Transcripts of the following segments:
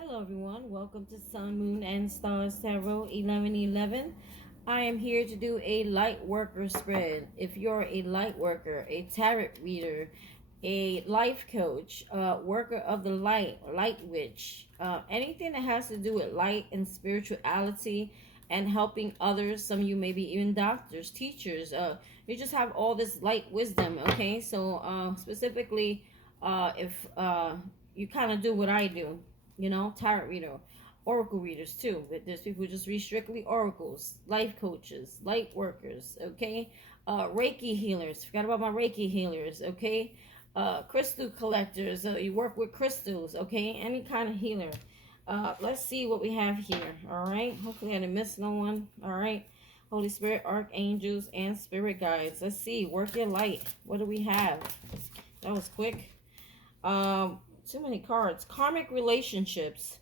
Hello everyone, welcome to Sun, Moon, and Stars Tarot 1111. I am here to do a light worker spread. If you're a light worker, a tarot reader, a life coach, worker of the light witch, anything that has to do with light and spirituality and helping others, some of you maybe even doctors, teachers, you just have all this light wisdom, okay? So specifically, if you kind of do what I do, tarot reader, oracle readers too. But there's people who just read strictly oracles, life coaches, light workers, okay? Reiki healers. Forgot about my Reiki healers, okay? Crystal collectors. You work with crystals, okay? Any kind of healer. Let's see what we have here, all right? Hopefully I didn't miss no one, all right? Holy Spirit, archangels, and spirit guides. Let's see. Work your light. What do we have? That was quick. Too many cards. Karmic relationships,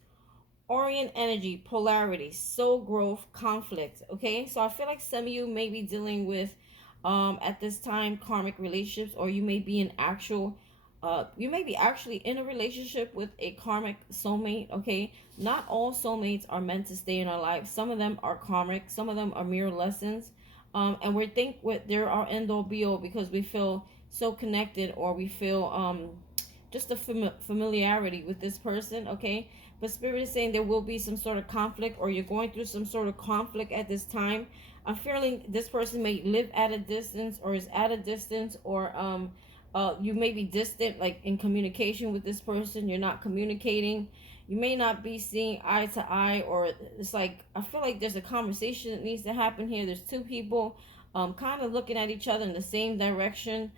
Orient energy, polarity, soul growth, conflict. Okay, so I feel like some of you may be dealing with at this time karmic relationships, or you may be you may be actually in a relationship with a karmic soulmate. Okay, not all soulmates are meant to stay in our life. Some of them are karmic, some of them are mirror lessons, and we think they're our end all be all because we feel so connected, or we feel just a familiarity with this person, okay? But Spirit is saying there will be some sort of conflict, or you're going through some sort of conflict at this time. I'm feeling this person may live at a distance, or is at a distance, or you may be distant, like in communication with this person. You're not communicating. You may not be seeing eye to eye, or it's like, I feel like there's a conversation that needs to happen here. There's two people kind of looking at each other in the same direction.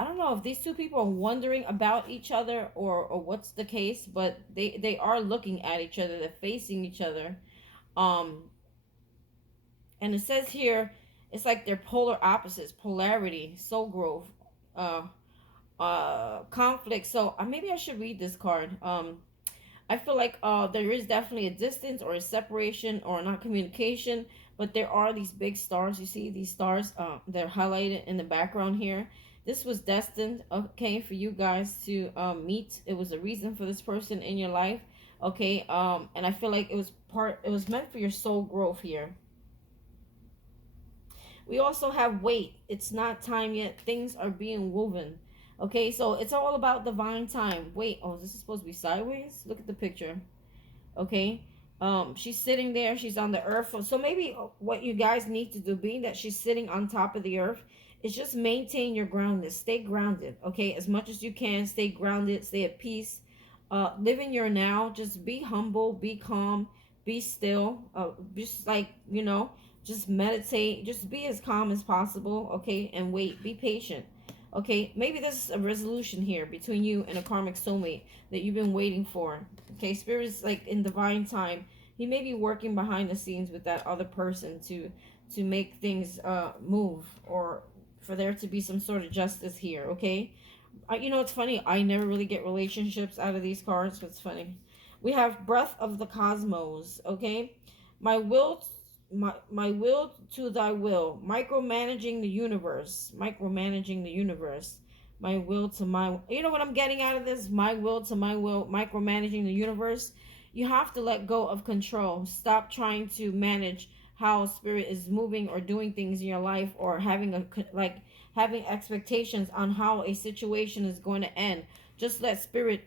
I don't know if these two people are wondering about each other, or what's the case, but they are looking at each other. They're facing each other. Um, and it says here, it's like they're polar opposites, polarity, soul growth, uh, conflict. So maybe I should read this card. I feel like there is definitely a distance, or a separation, or not communication, but there are these big stars. You see these stars, they're highlighted in the background here. This was destined, okay, for you guys to meet. It was a reason for this person in your life, okay? And I feel like it was meant for your soul growth here. We also have wait. It's not time yet. Things are being woven. Okay, so it's all about divine time. Wait, oh, this is supposed to be sideways? Look at the picture. Okay. She's sitting there. She's on the earth. So maybe what you guys need to do, being that she's sitting on top of the earth, is just maintain your groundedness. Stay grounded. Okay, as much as you can. Stay grounded. Stay at peace. Live in your now. Just be humble. Be calm. Be still. Just like, just meditate. Just be as calm as possible. Okay, and wait. Be patient. Okay, maybe this is a resolution here between you and a karmic soulmate that you've been waiting for. Okay, Spirit is like in divine time. He may be working behind the scenes with that other person to make things move, or for there to be some sort of justice here. Okay, it's funny. I never really get relationships out of these cards. But it's funny. We have breath of the cosmos. Okay, my will my will to thy will, micromanaging the universe, my will to my, what I'm getting out of this, my will to my will, micromanaging the universe. You have to let go of control. Stop trying to manage how spirit is moving or doing things in your life, or having expectations on how a situation is going to end. Just let spirit,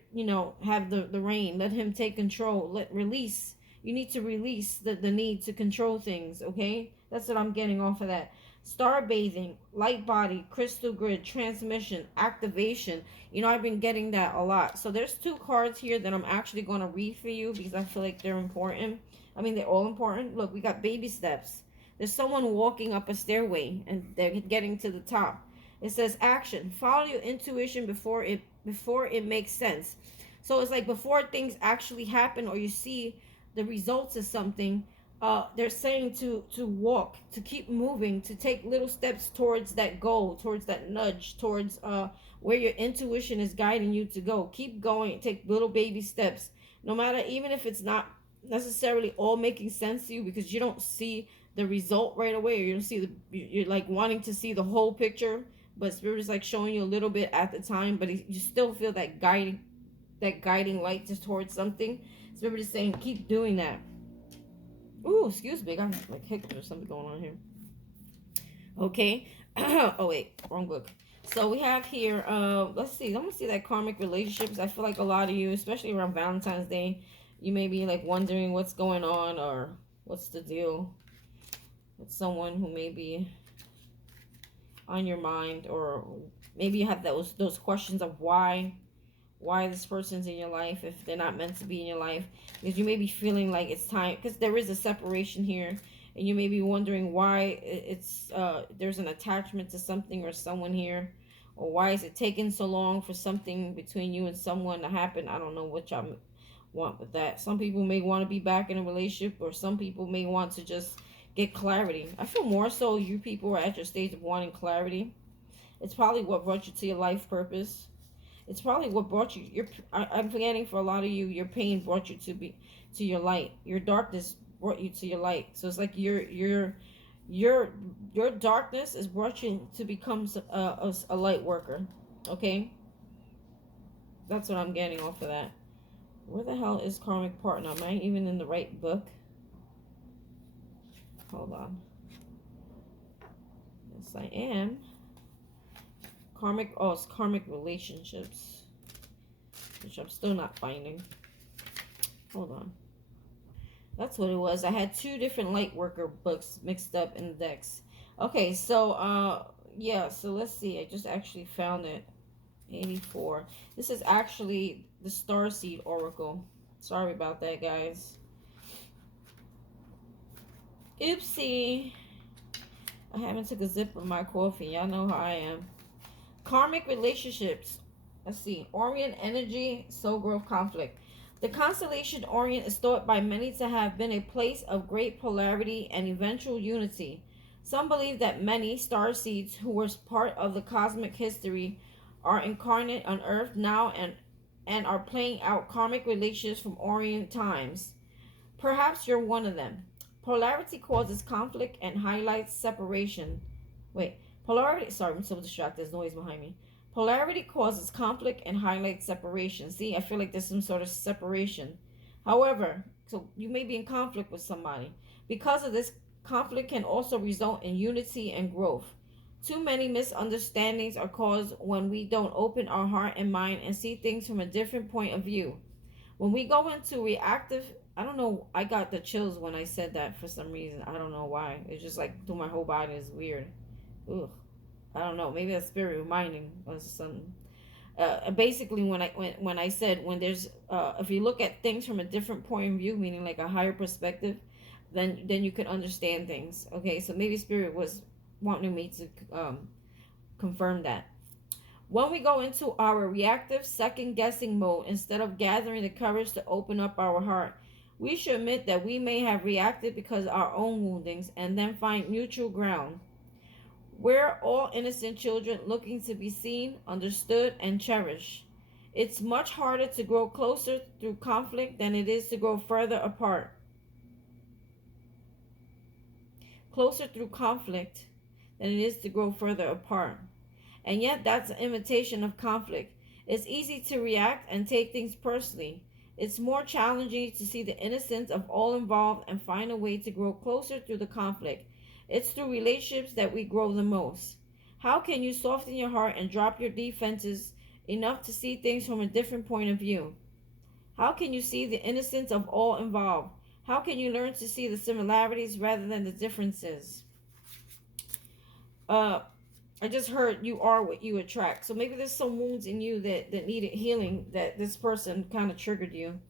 have the reign. Let him take control. Release. You need to release the need to control things, okay? That's what I'm getting off of that. Star bathing, light body, crystal grid, transmission, activation. I've been getting that a lot. So there's two cards here that I'm actually going to read for you because I feel like they're important. I mean, they're all important. Look, we got baby steps. There's someone walking up a stairway and they're getting to the top. It says action. Follow your intuition before it makes sense. So it's like before things actually happen, or you see the results of something, they're saying to walk, to keep moving, to take little steps towards that goal, towards that nudge, towards where your intuition is guiding you to go. Keep going. Take little baby steps, no matter, even if it's not necessarily all making sense to you, because you don't see the result right away, or you don't see you're like wanting to see the whole picture, but spirit is like showing you a little bit at the time, but you still feel that guiding that guiding light towards something. Spirit is saying, keep doing that. Ooh, excuse me. I got like hiccups or something going on here. Okay. Oh, wait. Wrong book. So we have here, let's see. I'm going to see that karmic relationships. I feel like a lot of you, especially around Valentine's Day, you may be like wondering what's going on or what's the deal with someone who may be on your mind, or maybe you have those questions of why this person's in your life if they're not meant to be in your life, because you may be feeling like it's time, because there is a separation here, and you may be wondering why it's there's an attachment to something or someone here, or why is it taking so long for something between you and someone to happen. I don't know what y'all want with that. Some people may want to be back in a relationship, or some people may want to just get clarity. I feel more so you people are at your stage of wanting clarity. It's probably what brought you to your life purpose. It's probably what brought you I'm forgetting, for a lot of you, your pain brought you to your light. Your darkness brought you to your light. So it's like your darkness has brought you to become a light worker. Okay, that's what I'm getting off of that. Where the hell is karmic partner? Am I even in the right book? Hold on. Yes, I am. Karmic, oh, it's karmic relationships, which I'm still not finding. Hold on. That's what it was. I had two different light worker books mixed up in the decks. Okay, so yeah, so let's see. I just actually found it. 84. This is actually the Starseed Oracle. Sorry about that, guys. Oopsie. I haven't took a sip of my coffee. Y'all know how I am. Karmic relationships. Let's see. Orient energy, soul growth, conflict. The constellation Orient is thought by many to have been a place of great polarity and eventual unity. Some believe that many star seeds who were part of the cosmic history are incarnate on Earth now and are playing out karmic relationships from Orient times. Perhaps you're one of them. Polarity causes conflict and highlights separation. Polarity, sorry, I'm so distracted. There's noise behind me. Polarity causes conflict and highlights separation. See, I feel like there's some sort of separation. However, so you may be in conflict with somebody. Because of this, conflict can also result in unity and growth. Too many misunderstandings are caused when we don't open our heart and mind and see things from a different point of view. When we go into reactive, I don't know, I got the chills when I said that for some reason. I don't know why. It's just like through my whole body. Is weird. Ugh. I don't know. Maybe that's spirit reminding us something. Basically, when I said when there's if you look at things from a different point of view, meaning like a higher perspective, then you can understand things. Okay, so maybe spirit was wanting me to confirm that. When we go into our reactive second guessing mode, instead of gathering the courage to open up our heart, we should admit that we may have reacted because of our own woundings, and then find mutual ground. We're all innocent children looking to be seen, understood, and cherished. It's much harder to grow closer through conflict than it is to grow further apart. Closer through conflict than it is to grow further apart. And yet that's an imitation of conflict. It's easy to react and take things personally. It's more challenging to see the innocence of all involved and find a way to grow closer through the conflict. It's through relationships that we grow the most. How can you soften your heart and drop your defenses enough to see things from a different point of view? How can you see the innocence of all involved? How can you learn to see the similarities rather than the differences? I just heard you are what you attract. So maybe there's some wounds in you that needed healing, that this person kind of triggered you.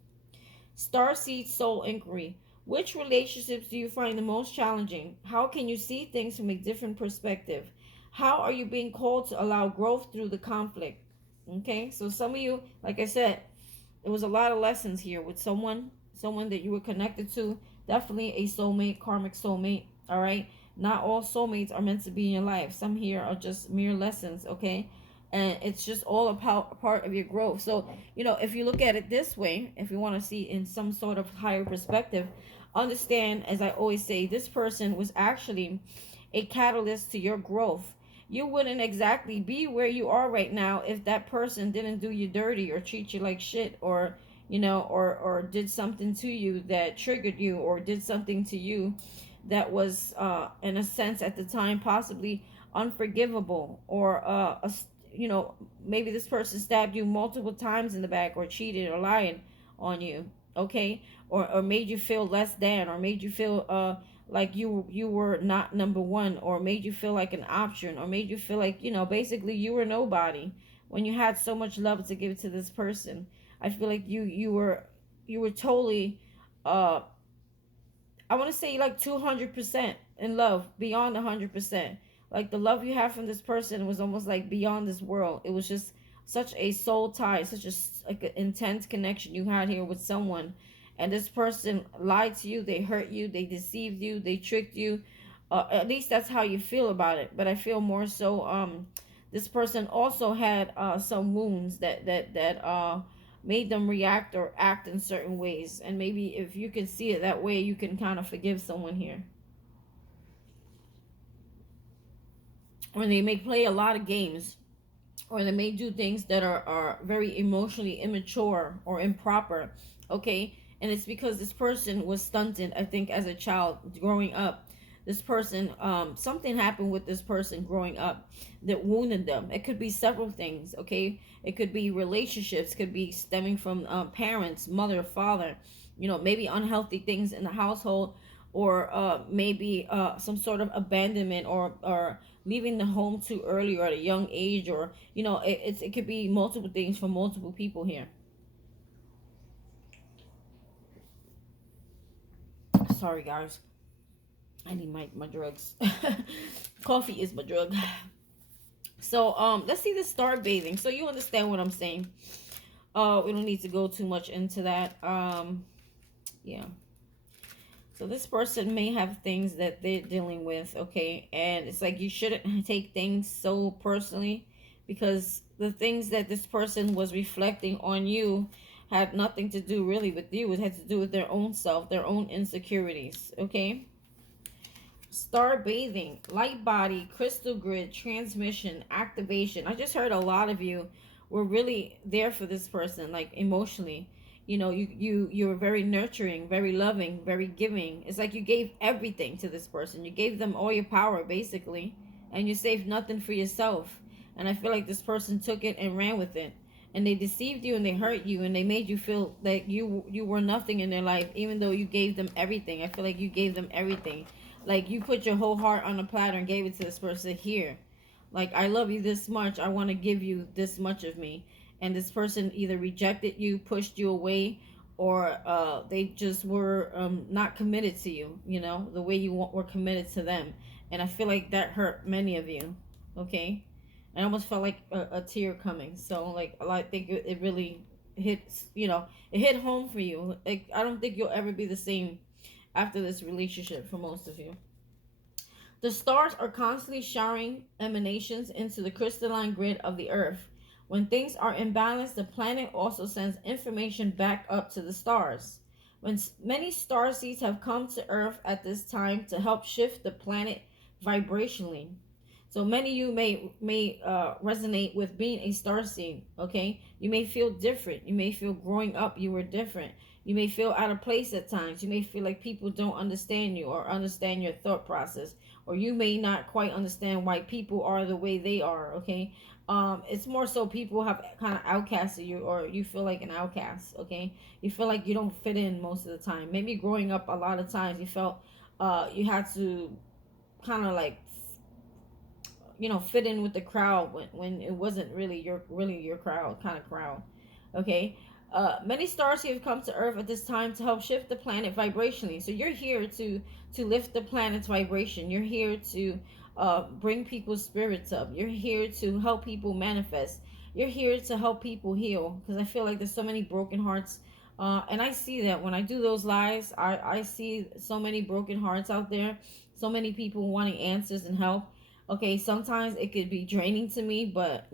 Starseed Soul Inquiry. Which relationships do you find the most challenging? How can you see things from a different perspective? How are you being called to allow growth through the conflict? Okay, so some of you, like I said, there was a lot of lessons here with someone that you were connected to. Definitely a soulmate, karmic soulmate, all right? Not all soulmates are meant to be in your life. Some here are just mere lessons, okay? And it's just all a part of your growth. So, if you look at it this way, if you want to see in some sort of higher perspective, understand, as I always say, this person was actually a catalyst to your growth. you wouldn't exactly be where you are right now if that person didn't do you dirty or treat you like shit, or or did something to you that triggered you, or did something to you that was in a sense at the time possibly unforgivable, or you know maybe this person stabbed you multiple times in the back, or cheated or lied on you, okay, or made you feel less than, or made you feel like you were not number one, or made you feel like an option, or made you feel like basically you were nobody when you had so much love to give to this person. I feel like you were totally uh I want to say like 200% in love, beyond 100%. Like the love you have from this person was almost like beyond this world. It was just such a soul tie, such a like an intense connection you had here with someone. And this person lied to you, they hurt you, they deceived you, they tricked you. At least that's how you feel about it. But I feel more so this person also had some wounds that made them react or act in certain ways. And maybe if you can see it that way, you can kind of forgive someone here. Or they may play a lot of games, or they may do things that are very emotionally immature or improper, okay? And it's because this person was stunted, I think, as a child growing up. This person, something happened with this person growing up that wounded them. It could be several things, okay? It could be relationships, could be stemming from parents, mother, father, maybe unhealthy things in the household, or maybe some sort of abandonment, or leaving the home too early or at a young age, or it could be multiple things for multiple people here. Sorry guys, I need my drugs. Coffee is my drug. So let's see the star bathing, so you understand what I'm saying. We don't need to go too much into that. Yeah. So this person may have things that they're dealing with, okay? And it's like you shouldn't take things so personally, because the things that this person was reflecting on you had nothing to do really with you. It had to do with their own self, their own insecurities, okay? Star bathing, light body, crystal grid, transmission, activation. I just heard a lot of you were really there for this person, like emotionally. You were very nurturing, very loving, very giving. It's like you gave everything to this person. You gave them all your power basically, and you saved nothing for yourself. And I feel like this person took it and ran with it, and they deceived you and they hurt you and they made you feel that you were nothing in their life, even though you gave them everything. I feel like you gave them everything. Like you put your whole heart on a platter and gave it to this person. Here, like, I love you this much, I want to give you this much of me. And this person either rejected you, pushed you away, or they just were not committed to you, the way you were committed to them. And I feel like that hurt many of you, okay? I almost felt like a tear coming. So like, I think it really hits, it hit home for you. Like, I don't think you'll ever be the same after this relationship for most of you. The stars are constantly showering emanations into the crystalline grid of the earth. When things are imbalanced, the planet also sends information back up to the stars. When many star seeds have come to earth at this time to help shift the planet vibrationally. So many of you may resonate with being a star seed, okay? You may feel different. You may feel growing up you were different. You may feel out of place at times. You may feel like people don't understand you or understand your thought process. Or you may not quite understand why people are the way they are, okay? It's more so people have kind of outcasted you, or you feel like an outcast, okay? You feel like you don't fit in most of the time. Maybe growing up a lot of times you felt you had to kind of like fit in with the crowd when it wasn't really your crowd, kind of crowd, okay? Many stars have come to earth at this time to help shift the planet vibrationally. So you're here to lift the planet's vibration. You're here to bring people's spirits up. You're here to help people manifest. You're here to help people heal, because I feel like there's so many broken hearts, and I see that when I do those lives. I see so many broken hearts out there, so many people wanting answers and help. Okay, sometimes it could be draining to me, but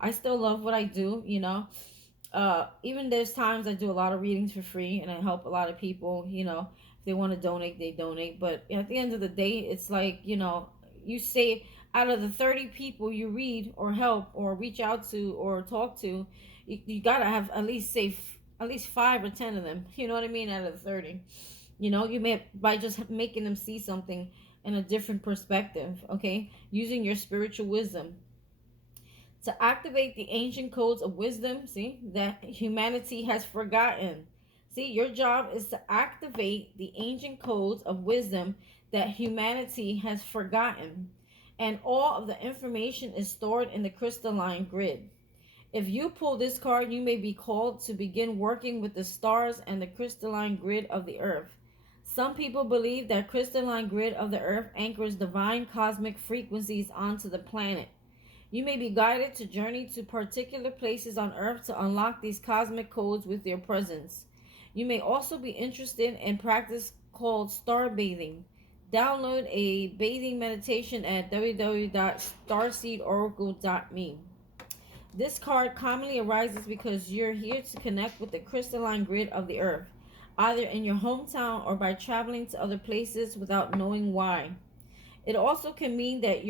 I still love what I do. Even there's times I do a lot of readings for free and I help a lot of people. If they want to donate, they donate. But at the end of the day, it's like, you say, out of the 30 people you read or help or reach out to or talk to, you gotta have at least at least 5 or 10 of them. You know what I mean? Out of the 30, you may, by just making them see something in a different perspective. Okay, using your spiritual wisdom to activate the ancient codes of wisdom, see, that humanity has forgotten. See, your job is to activate the ancient codes of wisdom that humanity has forgotten. And all of the information is stored in the crystalline grid. If you pull this card, you may be called to begin working with the stars and the crystalline grid of the earth. Some people believe that crystalline grid of the earth anchors divine cosmic frequencies onto the planet. You may be guided to journey to particular places on earth to unlock these cosmic codes with your presence. You may also be interested in practice called star bathing. Download a bathing meditation at www.starseedoracle.me. This card commonly arises because you're here to connect with the crystalline grid of the earth, either in your hometown or by traveling to other places without knowing why. It also can mean that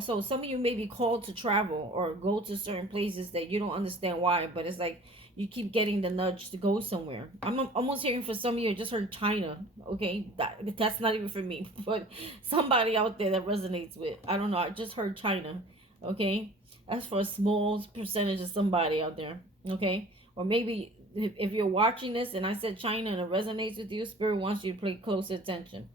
so some of you may be called to travel or go to certain places that you don't understand why, but it's like you keep getting the nudge to go somewhere. I'm almost hearing for some of you, I just heard China. Okay, that's not even for me, but somebody out there that resonates with. I don't know, I just heard China. Okay, that's for a small percentage of somebody out there. Okay, or maybe if you're watching this and I said China and it resonates with you, Spirit wants you to pay close attention.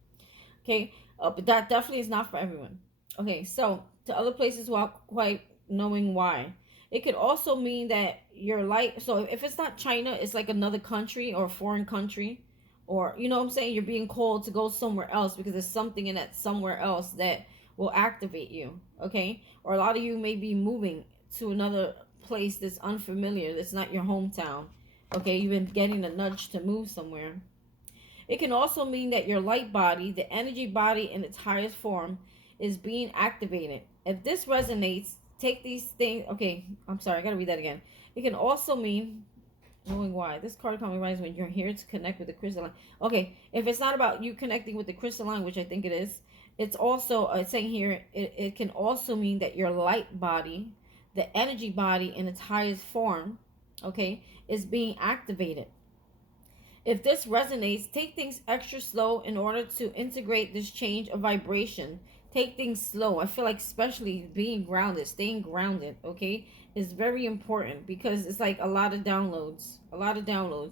Okay, but that definitely is not for everyone. Okay, so to other places without quite knowing why. It could also mean that your light, so if it's not China, it's like another country or a foreign country, or you know what I'm saying, you're being called to go somewhere else because there's something in that somewhere else that will activate you. Okay, or a lot of you may be moving to another place that's unfamiliar, that's not your hometown. Okay, you've been getting a nudge to move somewhere. It can also mean that your light body, the energy body in its highest form, is being activated. If this resonates, take these things. Okay, I'm sorry, I gotta read that again. It can also mean knowing why. This card coming right when you're here to connect with the crystalline. Okay, if it's not about you connecting with the crystalline, which I think it is, it's also it's saying here it can also mean that your light body, the energy body in its highest form, okay, is being activated. If this resonates, take things extra slow in order to integrate this change of vibration. Take things slow. I feel like especially being grounded, staying grounded, okay, is very important because it's like a lot of downloads,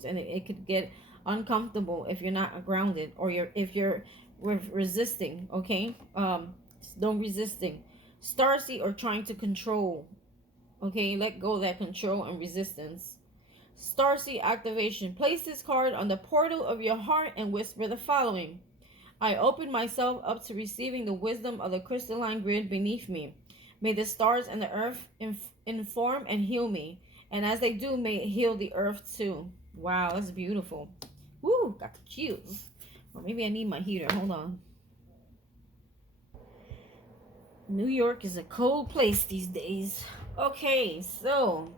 and it could get uncomfortable if you're not grounded or if you're resisting, okay? Don't resisting. Starseed or trying to control, okay? Let go of that control and resistance. Starseed activation. Place this card on the portal of your heart and whisper the following. I open myself up to receiving the wisdom of the crystalline grid beneath me. May the stars and the earth inform and heal me. And as they do, may it heal the earth too. Wow, that's beautiful. Woo, got the chills. Or maybe I need my heater. Hold on. New York is a cold place these days. Okay, so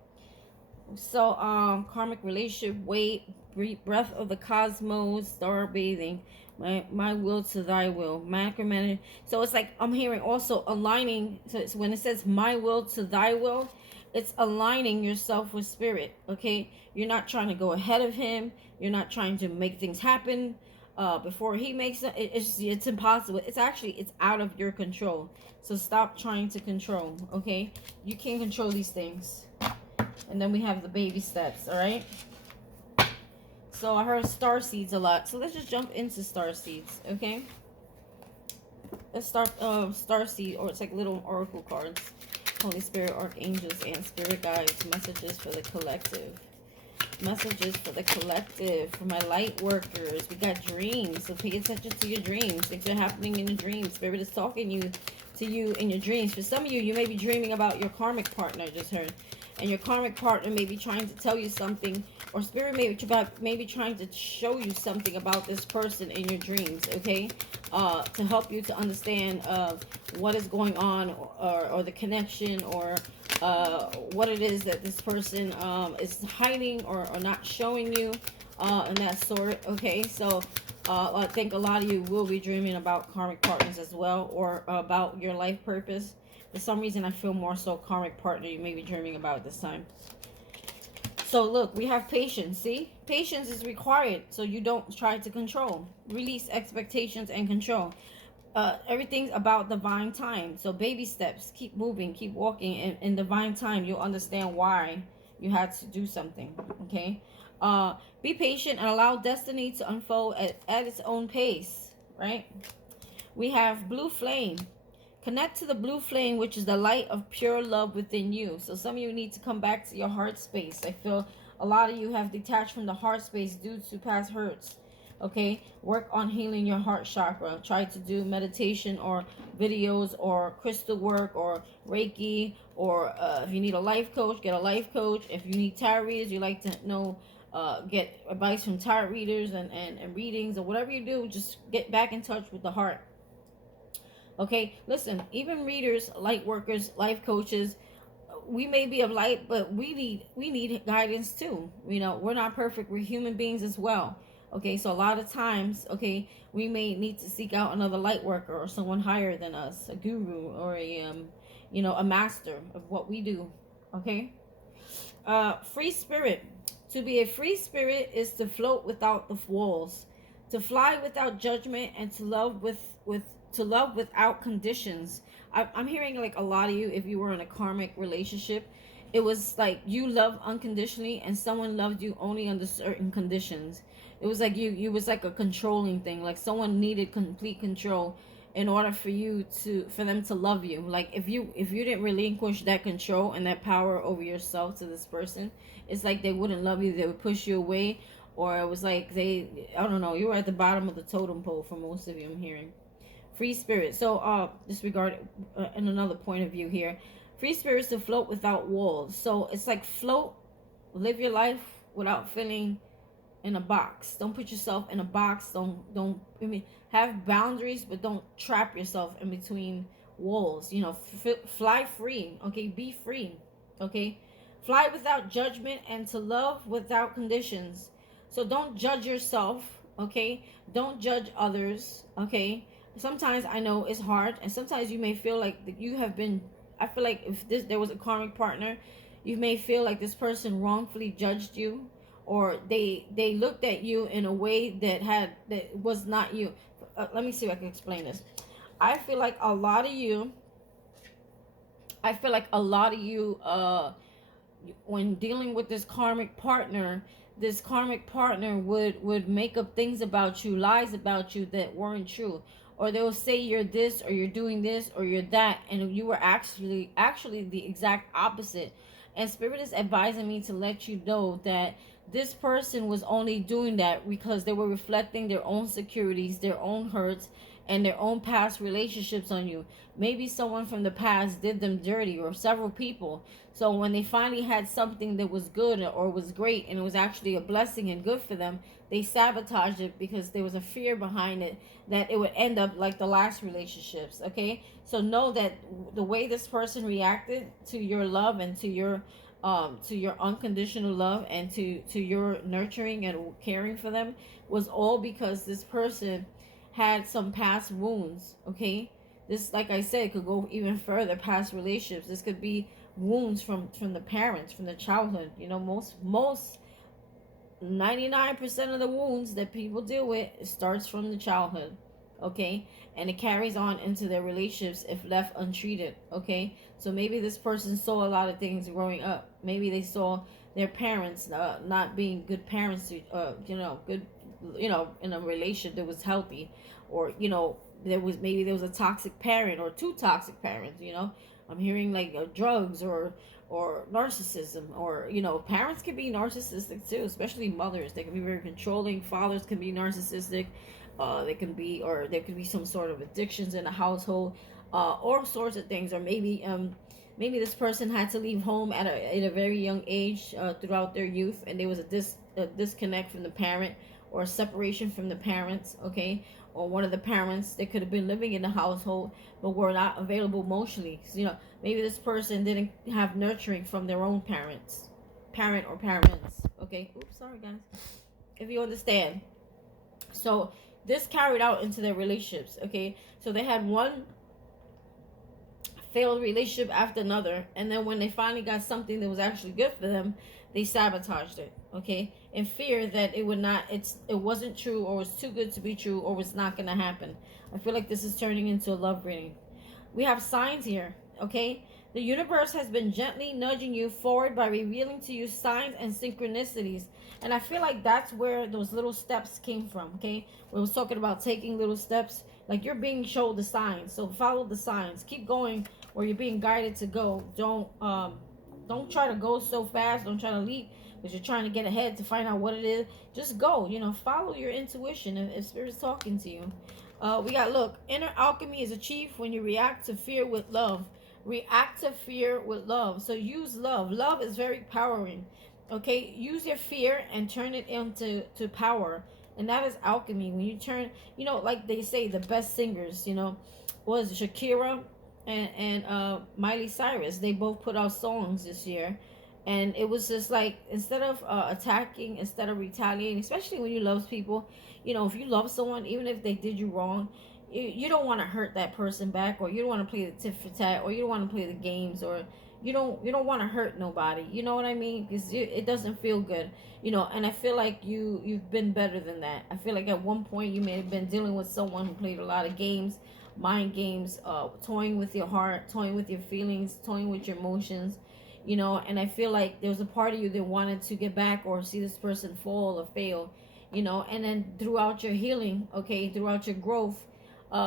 karmic relationship, weight, breath of the cosmos, star bathing, my will to thy will, macromanage. So it's like I'm hearing also aligning. So it's when it says my will to thy will, it's aligning yourself with spirit. Okay, you're not trying to go ahead of him. You're not trying to make things happen before he makes it. It's impossible. It's out of your control. So stop trying to control. Okay, you can't control these things. And then we have the baby steps, all right? So I heard star seeds a lot. So let's just jump into star seeds, okay? Let's start star seed, or it's like little oracle cards. Holy Spirit, archangels, and spirit guides. Messages for the collective. Messages for the collective. For my light workers. We got dreams. So pay attention to your dreams. Things are happening in your dreams. Spirit is talking to you in your dreams. For some of you, you may be dreaming about your karmic partner, I just heard. And your karmic partner may be trying to tell you something, or spirit may be trying to show you something about this person in your dreams, okay? To help you to understand what is going on, or the connection, or what it is that this person is hiding or not showing you, and that sort, okay? So I think a lot of you will be dreaming about karmic partners as well, or about your life purpose. for some reason I feel more so karmic partner you may be dreaming about this time. So look, we have patience. See, patience is required so you don't try to control. Release expectations and control. Everything's about divine time. So baby steps, keep moving, keep walking in divine time. You'll understand why you had to do something. Okay. Be patient and allow destiny to unfold at its own pace. Right. We have blue flame. Connect to the blue flame, which is the light of pure love within you. So some of you need to come back to your heart space. I feel a lot of you have detached from the heart space due to past hurts. Okay, work on healing your heart chakra. Try to do meditation or videos or crystal work or Reiki, or if you need a life coach, get a life coach. If you need tarot readers, you like to know, get advice from tarot readers and readings or whatever you do, just get back in touch with the heart. Okay, listen, even readers, light workers, life coaches, we may be of light, but we need guidance too. You know, we're not perfect. We're human beings as well. Okay, so a lot of times, okay, we may need to seek out another light worker or someone higher than us, a guru or a you know, a master of what we do. Okay, free spirit. To be a free spirit is to float without the walls, to fly without judgment, and to love to love without conditions. I'm hearing like a lot of you, if you were in a karmic relationship, it was like you love unconditionally and someone loved you only under certain conditions. It was like you was like a controlling thing, like someone needed complete control in order for them to love you. Like if you didn't relinquish that control and that power over yourself to this person, it's like they wouldn't love you. They would push you away, or it was like I don't know, you were at the bottom of the totem pole for most of you, I'm hearing. Free spirit. So disregard in another point of view here. Free spirits to float without walls. So it's like float, live your life without feeling in a box. Don't put yourself in a box. Don't I mean, have boundaries, but don't trap yourself in between walls. You know, fly free. Okay, be free. Okay, fly without judgment and to love without conditions. So don't judge yourself. Okay, don't judge others. Okay. Sometimes I know it's hard, and sometimes you may feel like you have been. I feel like if there was a karmic partner, you may feel like this person wrongfully judged you, or they looked at you in a way that was not you. Let me see if I can explain this. I feel like a lot of you. When dealing with this karmic partner, would make up things about you, lies about you that weren't true, or they'll say you're this or you're doing this or you're that, and you were actually the exact opposite. And spirit is advising me to let you know that this person was only doing that because they were reflecting their own securities, their own hurts, and their own past relationships on you. Maybe someone from the past did them dirty, or several people. So when they finally had something that was good or was great and it was actually a blessing and good for them, they sabotaged it because there was a fear behind it that it would end up like the last relationships. Okay, so know that the way this person reacted to your love and to your unconditional love and to your nurturing and caring for them was all because this person had some past wounds. Okay, this, like I said, could go even further past relationships. This could be wounds from the parents, from the childhood. You know, most 99% of the wounds that people deal with, it starts from the childhood. Okay, and it carries on into their relationships if left untreated. Okay, so maybe this person saw a lot of things growing up. Maybe they saw their parents not being good parents to good, in a relationship that was healthy, or there was a toxic parent or two toxic parents. I'm hearing like drugs or narcissism, or parents can be narcissistic too, especially mothers. They can be very controlling. Fathers can be narcissistic. There could be some sort of addictions in the household, all sorts of things. Or maybe this person had to leave home at a very young age throughout their youth, and there was a disconnect from the parent, or a separation from the parents. Okay, or one of the parents, they could have been living in the household but were not available emotionally. Maybe this person didn't have nurturing from their own parent or parents. Okay, oops, sorry guys, if you understand. So this carried out into their relationships. Okay, so they had one failed relationship after another, and then when they finally got something that was actually good for them, they sabotaged it, okay, in fear that it would not, it wasn't true, or was too good to be true, or was not going to happen. I feel like this is turning into a love reading. We have signs here, okay. The universe has been gently nudging you forward by revealing to you signs and synchronicities. And I feel like that's where those little steps came from, okay? We was talking about taking little steps. Like, you're being shown the signs. So follow the signs. Keep going where you're being guided to go. Don't try to go so fast. Don't try to leap because you're trying to get ahead to find out what it is. Just go. Follow your intuition if Spirit's talking to you. We got, look, inner alchemy is achieved when you react to fear with love. React to fear with love. So use love. Love is very powering. Okay, use your fear and turn it into power. And that is alchemy. When you turn, like they say, the best singers, was Shakira and Miley Cyrus. They both put out songs this year. And it was just like, instead of attacking, instead of retaliating, especially when you love people, if you love someone, even if they did you wrong, you don't want to hurt that person back, or you don't want to play the tit for tat, or you don't want to play the games, or you don't want to hurt nobody. You know what I mean? Because it doesn't feel good, and I feel like you've been better than that. I feel like at one point you may have been dealing with someone who played a lot of games, mind games, toying with your heart, toying with your feelings, toying with your emotions, and I feel like there was a part of you that wanted to get back or see this person fall or fail, and then throughout your healing, okay, throughout your growth,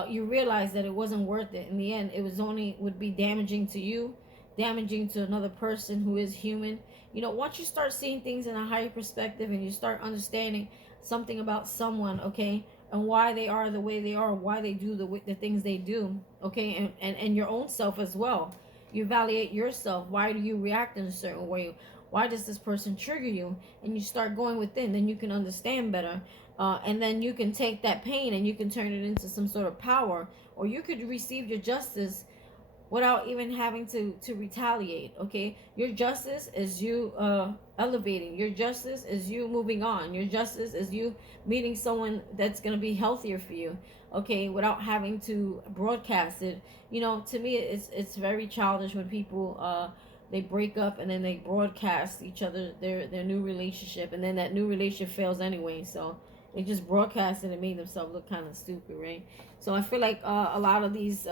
you realize that it wasn't worth it. In the end, it would be damaging to you, damaging to another person who is human. Once you start seeing things in a higher perspective and you start understanding something about someone, okay, and why they are the way they are, why they do the things they do, okay, and your own self as well. You evaluate yourself. Why do you react in a certain way? Why does this person trigger you? And you start going within, then you can understand better. And then you can take that pain and you can turn it into some sort of power, or you could receive your justice without even having to retaliate, okay? Your justice is you elevating. Your justice is you moving on. Your justice is you meeting someone that's going to be healthier for you, okay, without having to broadcast it. To me, it's very childish when people they break up and then they broadcast each other their new relationship, and then that new relationship fails anyway. So they just broadcast it and made themselves look kind of stupid, right? So I feel like a lot of these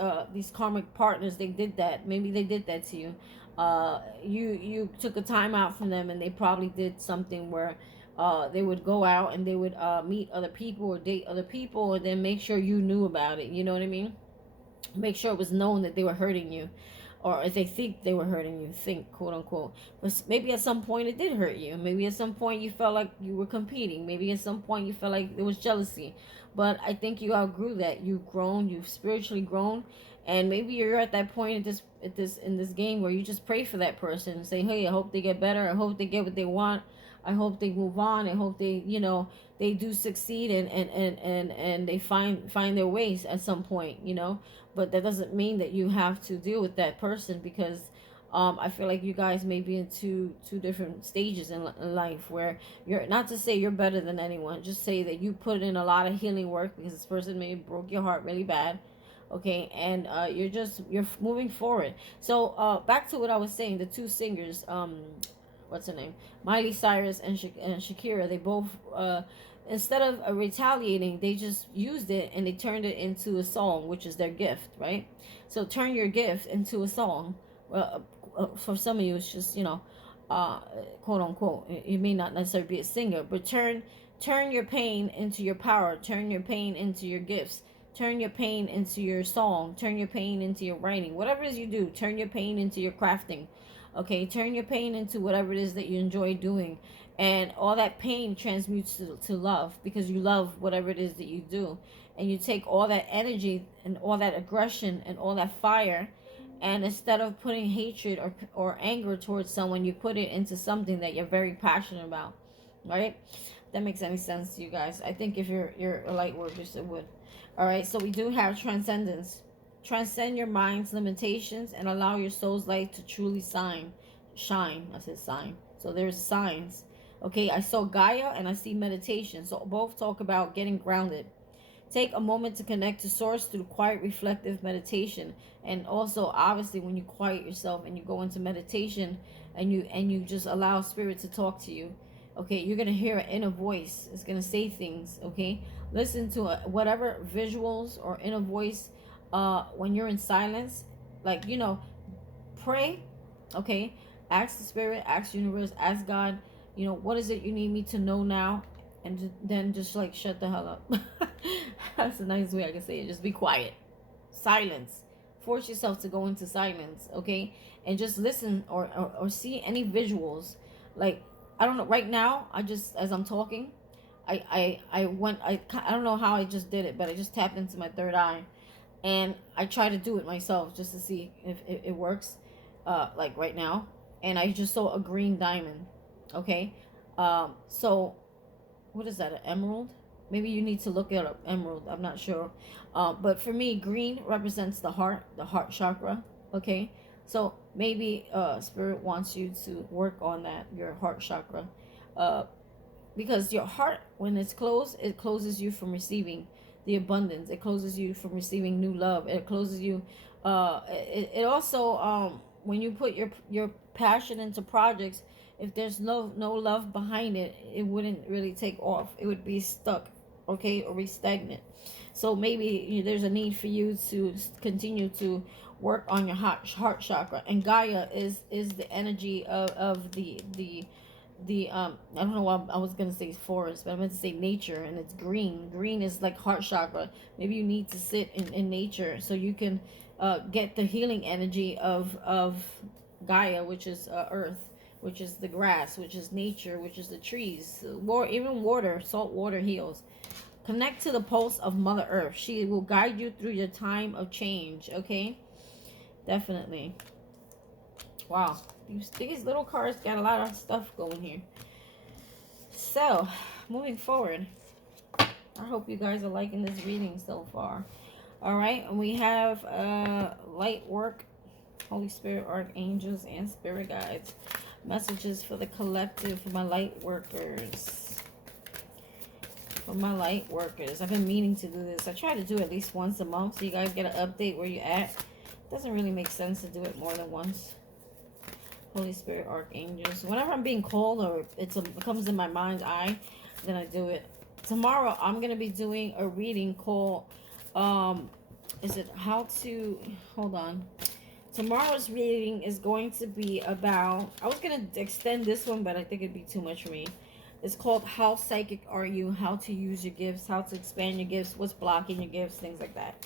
karmic partners, they did that. Maybe they did that to you. You took a time out from them, and they probably did something where they would go out and they would meet other people or date other people, and then make sure you knew about it. You know what I mean? Make sure it was known that they were hurting you. Or if they think they were hurting you, quote unquote. But maybe at some point it did hurt you. Maybe at some point you felt like you were competing. Maybe at some point you felt like there was jealousy. But I think you outgrew that. You've grown. You've spiritually grown. And maybe you're at that point in this game where you just pray for that person and say, hey, I hope they get better. I hope they get what they want. I hope they move on. I hope they, they do succeed and they find their ways at some point, But that doesn't mean that you have to deal with that person, because I feel like you guys may be in two different stages in life, where you're, not to say you're better than anyone, just say that you put in a lot of healing work because this person maybe broke your heart really bad, okay, and you're moving forward. So back to what I was saying, the two singers, what's her name, Miley Cyrus and Shakira, they both instead of retaliating, they just used it and they turned it into a song, which is their gift, right? So turn your gift into a song. For some of you, it's just, quote unquote, you may not necessarily be a singer, but turn your pain into your power. Turn your pain into your gifts. Turn your pain into your song. Turn your pain into your writing. Whatever it is you do, turn your pain into your crafting. Okay, turn your pain into whatever it is that you enjoy doing. And all that pain transmutes to love, because you love whatever it is that you do. And you take all that energy and all that aggression and all that fire, and instead of putting hatred or anger towards someone, you put it into something that you're very passionate about, right? If that makes any sense to you guys. I think if you're a light worker, it would. All right, so we do have transcendence. Transcend your mind's limitations and allow your soul's light to truly shine. I said sign. So there's signs. Okay, I saw Gaia and I see meditation. So both talk about getting grounded. Take a moment to connect to source through quiet reflective meditation. And also, obviously, when you quiet yourself and you go into meditation and you just allow spirit to talk to you, okay, you're gonna hear an inner voice. It's gonna say things. Okay, listen to whatever visuals or inner voice when you're in silence. Like, pray. Okay, ask the spirit, ask the universe, ask God, what is it you need me to know now? And then just like shut the hell up. That's a nice way I can say it. Just be quiet. Silence. Force yourself to go into silence. Okay, and just listen or see any visuals. Like, I don't know, right now I just, as I'm talking, I don't know how I just did it, but I just tapped into my third eye, and I try to do it myself just to see if it works, like right now. And I just saw a green diamond. Okay, so what is that, an emerald? Maybe you need to look at an emerald, I'm not sure. But for me, green represents the heart chakra. Okay, so maybe spirit wants you to work on that, your heart chakra, uh, because your heart, when it's closed, it closes you from receiving the abundance. It closes you from receiving new love. It closes you. It also, when you put your passion into projects, if there's no love behind it, it wouldn't really take off. It would be stuck, okay, or be stagnant. So maybe there's a need for you to continue to work on your heart chakra. And Gaia is the energy of the I don't know why I was gonna say forest, but I meant to say nature, and it's green. Green is like heart chakra. Maybe you need to sit in nature so you can get the healing energy of Gaia, which is earth, which is the grass, which is nature, which is the trees. Even water, salt water heals. Connect to the pulse of Mother Earth. She will guide you through your time of change. Okay, definitely. Wow, these little cards got a lot of stuff going here. So, moving forward, I hope you guys are liking this reading so far. All right, and we have light work, Holy Spirit, archangels, and spirit guides. Messages for the collective, for my light workers. For my light workers. I've been meaning to do this. I try to do it at least once a month so you guys get an update where you're at. It doesn't really make sense to do it more than once. Holy Spirit, archangels. Whenever I'm being called or it comes in my mind's eye, then I do it. Tomorrow I'm going to be doing a reading called, is it how to, hold on. Tomorrow's reading is going to be about, I was going to extend this one, but I think it'd be too much for me. It's called How Psychic Are You? How to use your gifts, how to expand your gifts, what's blocking your gifts, things like that.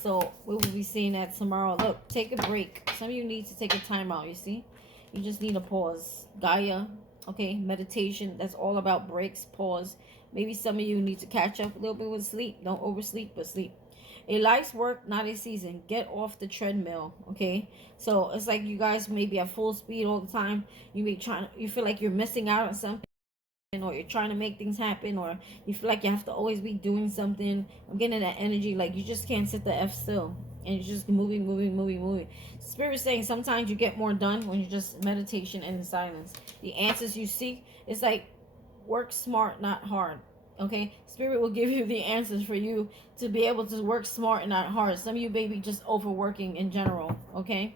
So we will be seeing that tomorrow. Look, take a break. Some of you need to take a time out, you see? You just need a pause. Gaia, okay, meditation, that's all about breaks, pause. Maybe some of you need to catch up a little bit with sleep. Don't oversleep, but sleep. A life's work, not a season. Get off the treadmill, okay? So it's like you guys may be at full speed all the time. You feel like you're missing out on something, or you're trying to make things happen, or you feel like you have to always be doing something. I'm getting that energy like you just can't sit the F still, and you're just moving. Spirit saying sometimes you get more done when you're just meditation and in silence. The answers you seek, it's like work smart, not hard. Okay, Spirit will give you the answers for you to be able to work smart and not hard. Some of you may be just overworking in general. Okay,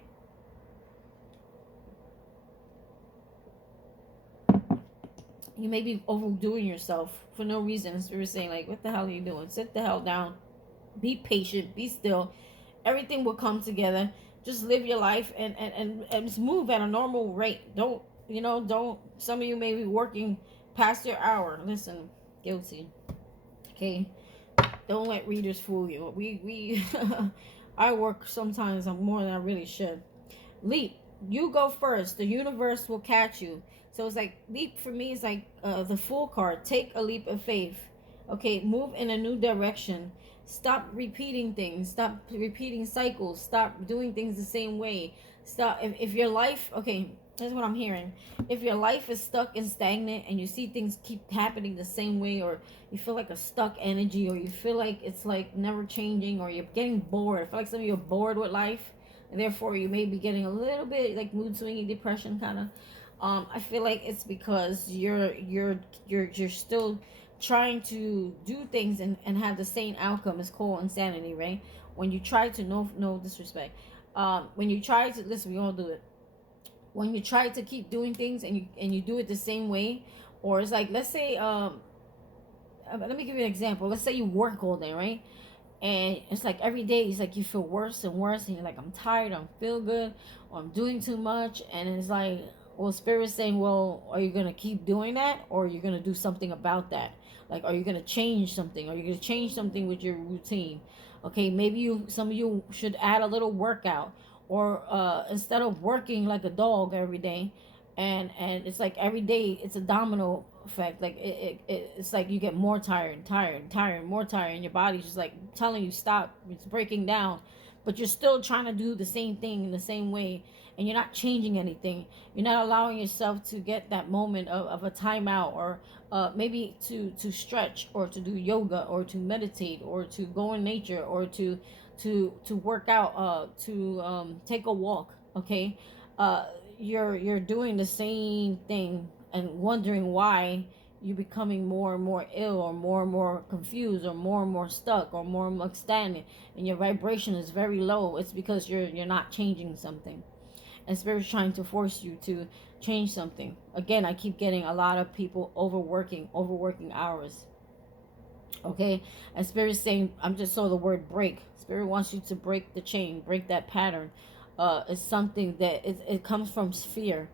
you may be overdoing yourself for no reason. Spirit saying like, what the hell are you doing? Sit the hell down. Be patient. Be still. Everything will come together. Just live your life and just move at a normal rate. Don't some of you may be working past your hour. Listen, guilty. Okay, don't let readers fool you. We I work sometimes more than I really should. Leap. You go first. The universe will catch you. So it's like leap for me is like the Fool card. Take a leap of faith. Okay, move in a new direction. Stop repeating things. Stop repeating cycles. Stop doing things the same way. Stop. If your life, okay, that's what I'm hearing. If your life is stuck and stagnant and you see things keep happening the same way, or you feel like a stuck energy, or you feel like it's like never changing, or you're getting bored. I feel like some of you are bored with life, and therefore you may be getting a little bit like mood swingy, depression kind of. I feel like it's because you're still trying to do things and have the same outcome is called insanity, right? When you try to, no disrespect, when you try to, listen, we all do it. When you try to keep doing things and you do it the same way, or it's like, let's say, let me give you an example. Let's say you work all day, right? And it's like every day it's like you feel worse and worse, and you're like, I'm tired, I don't feel good, or I'm doing too much. And it's like, well, spirit's saying, well, are you gonna keep doing that, or are you gonna do something about that? Like, are you gonna change something? Are you gonna change something with your routine? Okay, maybe some of you should add a little workout, or instead of working like a dog every day, and it's like every day it's a domino effect. Like it's like you get more tired, more tired, and your body's just like telling you stop. It's breaking down, but you're still trying to do the same thing in the same way, and you're not changing anything. You're not allowing yourself to get that moment of a timeout, or maybe to stretch, or to do yoga, or to meditate, or to go in nature, or to work out, to take a walk. Okay, you're doing the same thing and wondering why you're becoming more and more ill, or more confused, or more stuck, or more stagnant, and your vibration is very low. It's because you're not changing something, and spirit's trying to force you to change something. Again, I keep getting a lot of people overworking hours. Okay, and spirit's saying, I'm just saw the word break. Spirit wants you to break the chain, break that pattern. It's something that it comes from fear.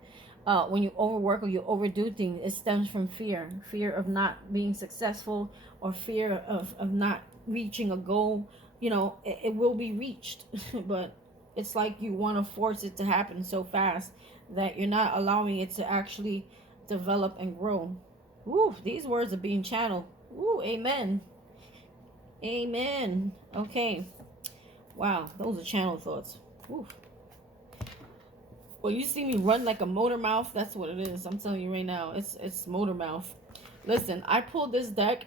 When you overwork or you overdo things, it stems from fear of not being successful, or fear of not reaching a goal. It will be reached, but it's like you want to force it to happen so fast that you're not allowing it to actually develop and grow. Woo, these words are being channeled. Woo, amen. Amen. Okay. Wow, those are channel thoughts. Woo. Well, you see me run like a motor mouth. That's what it is. I'm telling you right now. It's motor mouth. Listen, I pulled this deck,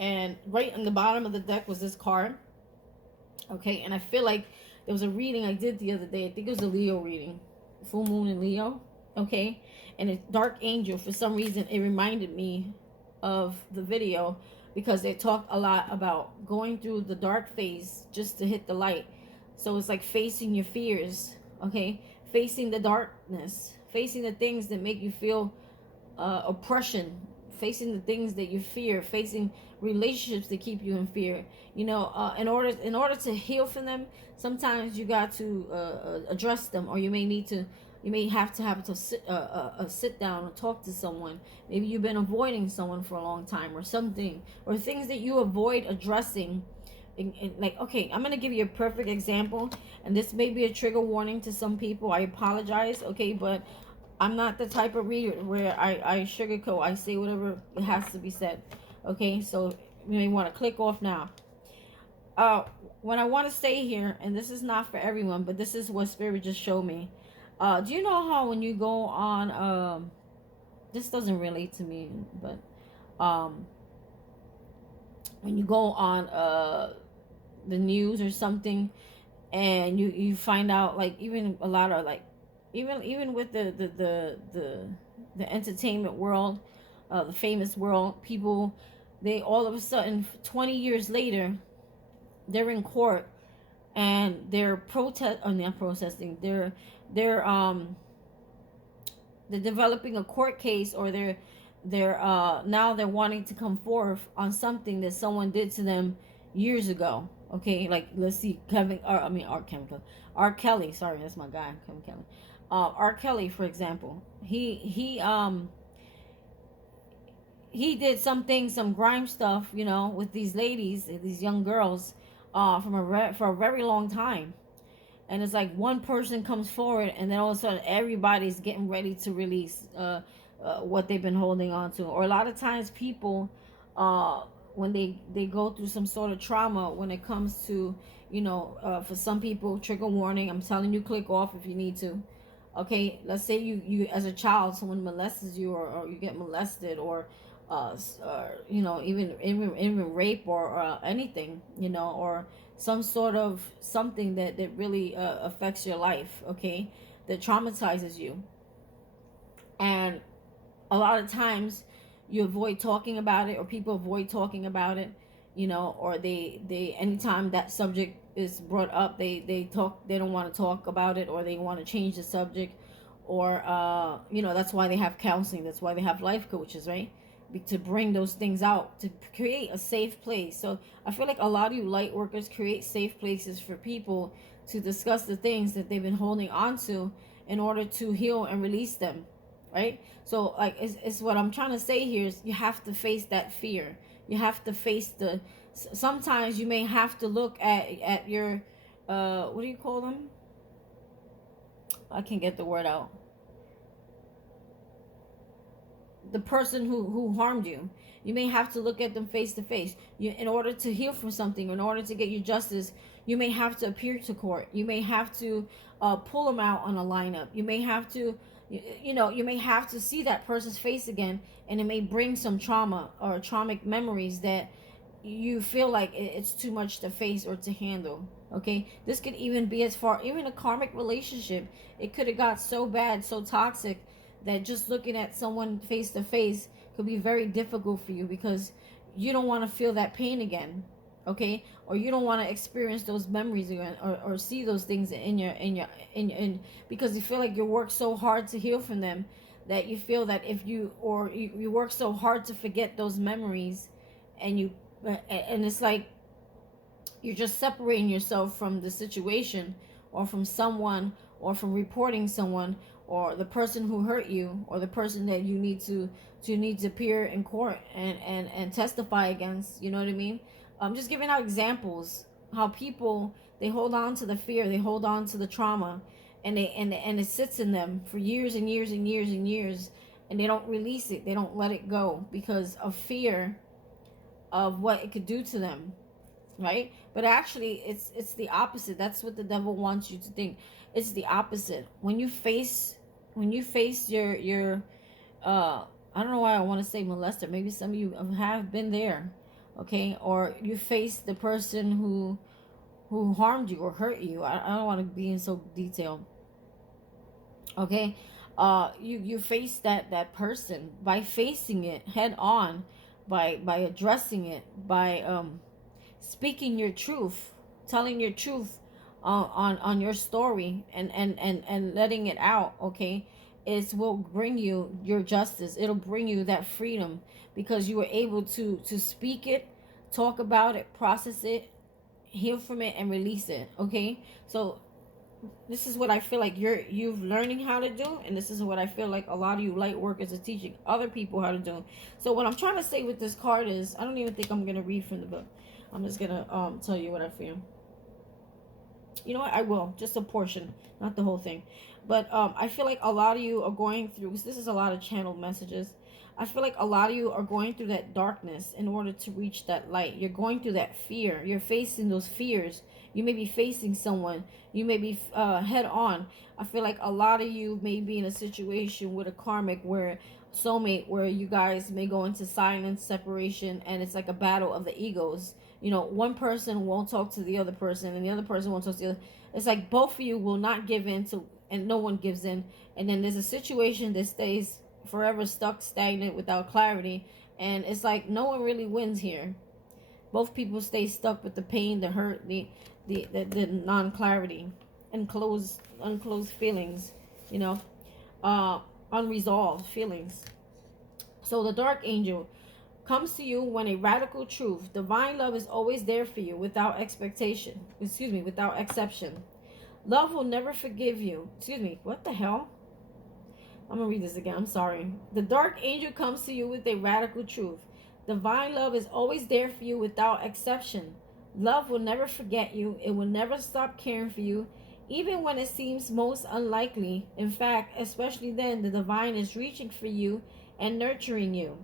and right in the bottom of the deck was this card. Okay, and I feel like there was a reading I did the other day. I think it was a Leo reading. Full moon in Leo. Okay, and it's Dark Angel. For some reason, it reminded me of the video, because they talk a lot about going through the dark phase just to hit the light. So it's like facing your fears. Okay, facing the darkness, facing the things that make you feel oppression, facing the things that you fear, facing relationships that keep you in fear. In order to heal from them, sometimes you got to address them, or you may have to sit down and talk to someone. Maybe you've been avoiding someone for a long time, or something, or things that you avoid addressing. Like, okay, I'm gonna give you a perfect example, and this may be a trigger warning to some people. I apologize, okay, but I'm not the type of reader where I sugarcoat. I say whatever it has to be said. Okay, so you may want to click off now. When I want to stay here, and this is not for everyone, but this is what Spirit just showed me. Do you know how when you go on, this doesn't relate to me, but when you go on the news or something, and you find out, like, even a lot of, like, even with the entertainment world, the famous world, people, they all of a sudden 20 years later, they're in court, and they're not protesting, they're developing a court case, or they're now they're wanting to come forth on something that someone did to them years ago. Okay, like, let's see, R. Kelly, sorry, that's my guy, Kevin Kelly. R. Kelly, for example, he did some grime stuff, with these ladies, these young girls, for a very long time. And it's like one person comes forward, and then all of a sudden everybody's getting ready to release what they've been holding on to. Or a lot of times people, when they go through some sort of trauma, when it comes to, for some people, trigger warning, I'm telling you, click off if you need to. Okay, let's say you as a child, someone molested you, or you get molested, or even rape, or anything, or some sort of something that really affects your life, okay, that traumatizes you. And a lot of times you avoid talking about it, or people avoid talking about it, you know, or they anytime that subject is brought up, they don't want to talk about it, or they want to change the subject, or you know, that's why they have counseling, that's why they have life coaches, right? To bring those things out, to create a safe place. So I feel like a lot of you light workers create safe places for people to discuss the things that they've been holding on to in order to heal and release them, right? So like it's what I'm trying to say here is you have to face that fear. You have to face the, sometimes you may have to look at your what do you call them? I can't get the word out. The person who harmed you. You may have to look at them face to face. You, in order to heal from something, in order to get your justice, you may have to appear to court. You may have to pull them out on a lineup. You may have to, you know, you may have to see that person's face again, and it may bring some trauma or traumatic memories that you feel like it's too much to face or to handle. Okay, this could even be as far, even a karmic relationship. It could have got so bad, so toxic, that just looking at someone face to face could be very difficult for you, because you don't want to feel that pain again, okay? Or you don't want to experience those memories again, or see those things in because you feel like you work so hard to heal from them, that you feel that if you, or you work so hard to forget those memories, and it's like you're just separating yourself from the situation, or from someone, or from reporting someone, or the person who hurt you, or the person that you need to appear in court and testify against. You know what I mean? I'm just giving out examples how people, they hold on to the fear, they hold on to the trauma, and it sits in them for years and years and years and years, and they don't release it, they don't let it go, because of fear of what it could do to them, right? But actually it's the opposite. That's what the devil wants you to think. It's the opposite. When you face your I don't know why I want to say molester. Maybe some of you have been there, okay? Or you face the person who harmed you or hurt you. I don't want to be in so detail, okay? You face that person by facing it head on, by addressing it, by speaking your truth, telling your truth on your story, and letting it out, okay? It will bring you your justice. It'll bring you that freedom, because you were able to speak it, talk about it, process it, heal from it, and release it, okay? So this is what I feel like you've learning how to do, and this is what I feel like a lot of you light workers are teaching other people how to do. So what I'm trying to say with this card is, I don't even think I'm gonna read from the book. I'm just gonna tell you what I feel. You know what? I will, just a portion, not the whole thing. But I feel like a lot of you are going through, this is a lot of channeled messages. I feel like a lot of you are going through that darkness in order to reach that light. You're going through that fear. You're facing those fears. You may be facing someone. You may be head on. I feel like a lot of you may be in a situation with a karmic, where soulmate, where you guys may go into silence, separation, and it's like a battle of the egos. You know, one person won't talk to the other person, and the other person won't talk to the other. It's like both of you will not give in to, and no one gives in. And then there's a situation that stays forever stuck, stagnant, without clarity. And it's like no one really wins here. Both people stay stuck with the pain, the hurt, the non-clarity, unclosed feelings, you know, unresolved feelings. So the dark angel comes to you when a radical truth, divine love, is always there for you without expectation. Without exception. Love will never forgive you. What the hell? I'm going to read this again. I'm sorry. The dark angel comes to you with a radical truth. Divine love is always there for you without exception. Love will never forget you. It will never stop caring for you, even when it seems most unlikely. In fact, especially then, the divine is reaching for you and nurturing you.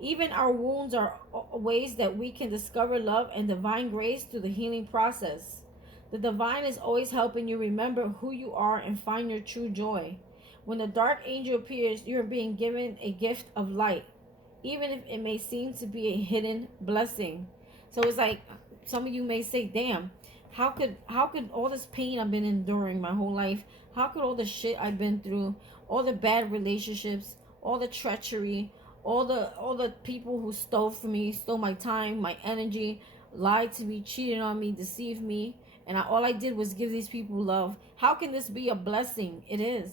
Even our wounds are ways that we can discover love and divine grace through the healing process. The divine is always helping you remember who you are and find your true joy. When the dark angel appears, you are being given a gift of light, even if it may seem to be a hidden blessing. So it's like, some of you may say, damn, how could all this pain I've been enduring my whole life, how could all the shit I've been through, all the bad relationships, all the treachery, all the people who stole from me, stole my time, my energy, lied to me, cheated on me, deceived me, and all I did was give these people love. How can this be a blessing? It is.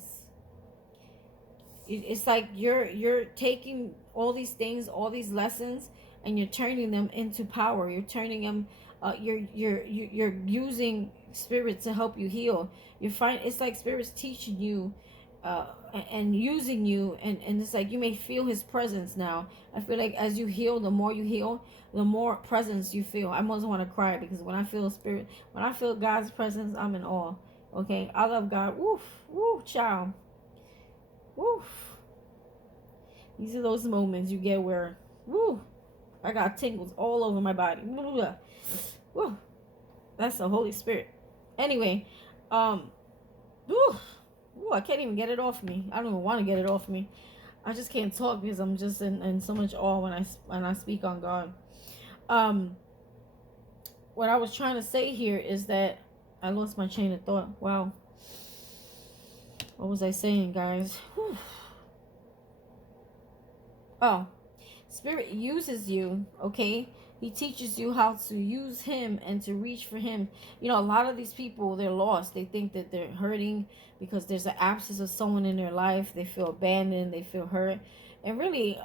It's like you're taking all these things, all these lessons, and you're turning them into power. You're turning them. You're using spirit to help you heal. You find it's like spirits teaching you, and using you, and it's like you may feel his presence now. I feel like as you heal, the more you heal, the more presence you feel. I almost want to cry because when I feel spirit, when I feel God's presence, I'm in awe. Okay, I love God. Woof, woo, child. Woof. These are those moments you get where, woo, I got tingles all over my body. Woo. That's the Holy Spirit. Anyway, woo, I can't even get it off me. I don't even want to get it off me. I just can't talk because I'm just in so much awe when I speak on God. What I was trying to say here is that I lost my chain of thought. Wow. What was I saying, guys? Whew. Oh, Spirit uses you, okay? He teaches you how to use him and to reach for him. You know, a lot of these people, they're lost. They think that they're hurting because there's an absence of someone in their life. They feel abandoned. They feel hurt. And really,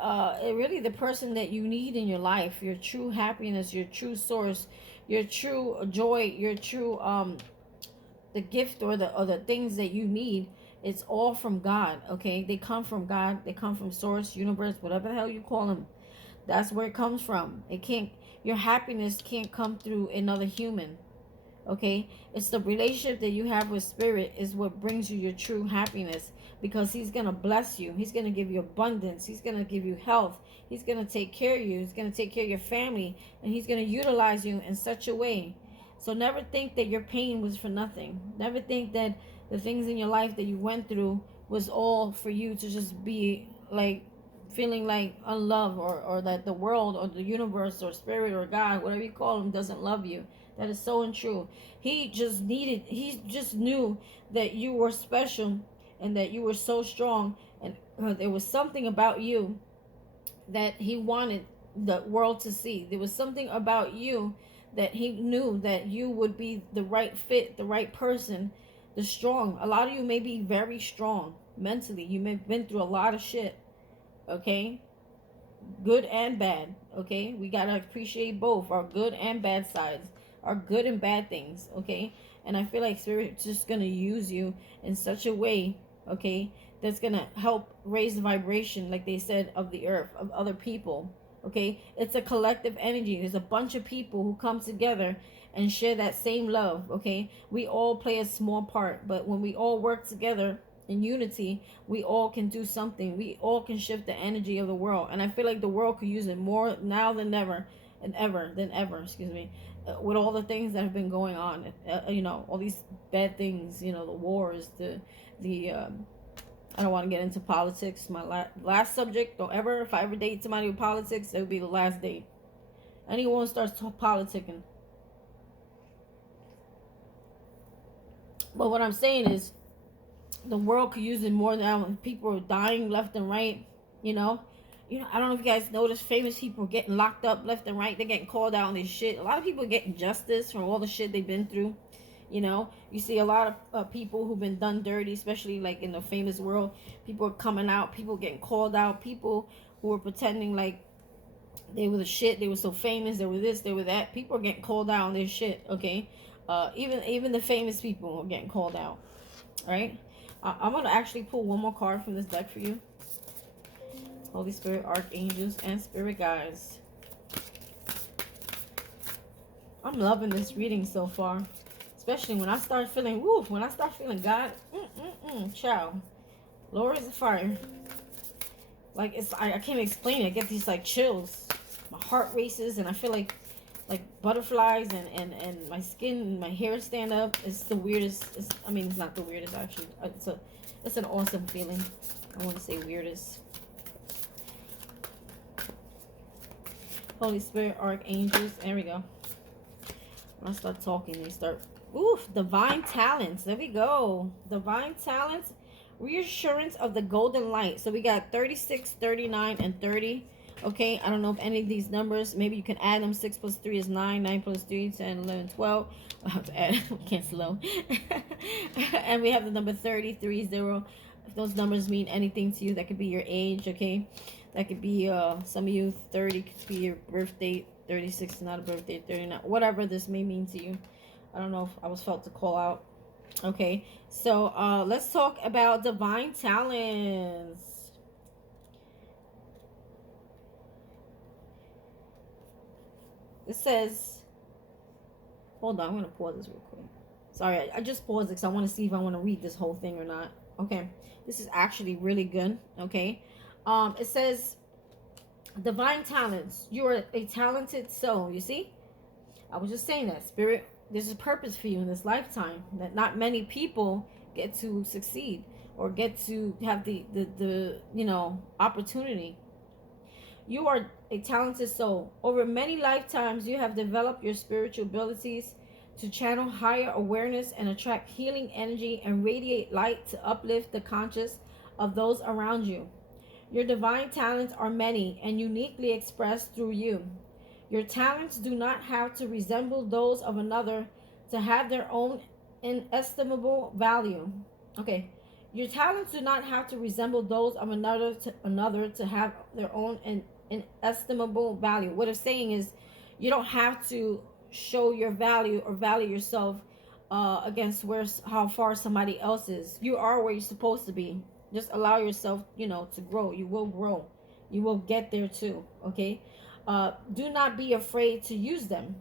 the person that you need in your life, your true happiness, your true source, your true joy, your true, the gift or the things that you need, it's all from God, okay? They come from God. They come from source, universe, whatever the hell you call them. That's where it comes from. It can't, your happiness can't come through another human, okay? It's the relationship that you have with spirit is what brings you your true happiness, because he's going to bless you. He's going to give you abundance. He's going to give you health. He's going to take care of you. He's going to take care of your family, and he's going to utilize you in such a way. So never think that your pain was for nothing. Never think that the things in your life that you went through was all for you to just be like feeling like unloved, or that the world or the universe or spirit or God, whatever you call him, doesn't love you. That is so untrue. He just knew that you were special and that you were so strong, and there was something about you that he wanted the world to see. There was something about you that he knew that you would be the right fit, the right person, the strong. A lot of you may be very strong mentally. You may have been through a lot of shit, okay? Good and bad, okay? We got to appreciate both, our good and bad sides, our good and bad things, okay? And I feel like Spirit's just going to use you in such a way, okay, that's going to help raise the vibration, like they said, of the earth, of other people, okay? It's a collective energy. There's a bunch of people who come together and share that same love, okay? We all play a small part, but when we all work together in unity, we all can do something. We all can shift the energy of the world. And I feel like the world could use it more now than ever, excuse me, with all the things that have been going on, you know, all these bad things, you know, the wars, I don't want to get into politics. My last subject, if I ever date somebody with politics, it would be the last date. Anyone who starts politicking. But what I'm saying is, the world could use it more now. People are dying left and right, you know. I don't know if you guys notice, famous people getting locked up left and right. They're getting called out on this shit. A lot of people are getting justice from all the shit they've been through. You know, you see a lot of people who've been done dirty, especially like in the famous world. People are coming out, people getting called out, people who are pretending like they were the shit, they were so famous, they were this, they were that. People are getting called out on their shit, okay? Even the famous people are getting called out, right? I'm going to actually pull one more card from this deck for you. Holy Spirit, Archangels, and Spirit Guides. I'm loving this reading so far. Especially when I start feeling, when I start feeling God, child. Lord is a fire. Like, I can't explain it. I get these, like, chills. My heart races, and I feel like butterflies, and my skin and my hair stand up. It's the weirdest. It's not the weirdest, actually. It's an awesome feeling. I want to say weirdest. Holy Spirit, Archangels. There we go. When I start talking, they start... divine talents. There we go. Divine talents Reassurance of the golden light. So we got 36, 39, and 30. Okay, I don't know if any of these numbers, maybe you can add them. 6 plus 3 is 9, 9 plus 3, 10, 11, 12. I have to add, we can't slow. And we have the number 30, 3, 0. If those numbers mean anything to you, that could be your age, okay? That could be, some of you, 30 could be your birth date, 36 is not a birth date, 39, whatever this may mean to you. I don't know if I was felt to call out. Okay, so let's talk about divine talents. It says, hold on, I'm going to pause this real quick. Sorry, I just paused it because I want to see if I want to read this whole thing or not. Okay, this is actually really good. Okay, it says, divine talents. You are a talented soul. You see, I was just saying that. Spirit, there's a purpose for you in this lifetime that not many people get to succeed or get to have the opportunity. You are a talented soul. Over many lifetimes, you have developed your spiritual abilities to channel higher awareness and attract healing energy and radiate light to uplift the conscious of those around you. Your divine talents are many and uniquely expressed through you. Your talents do not have to resemble those of another to have their own inestimable value. Okay. Your talents do not have to resemble those of another to have their own inestimable value. What it's saying is you don't have to show your value or value yourself against how far somebody else is. You are where you're supposed to be. Just allow yourself, to grow. You will grow. You will get there too. Okay. Do not be afraid to use them.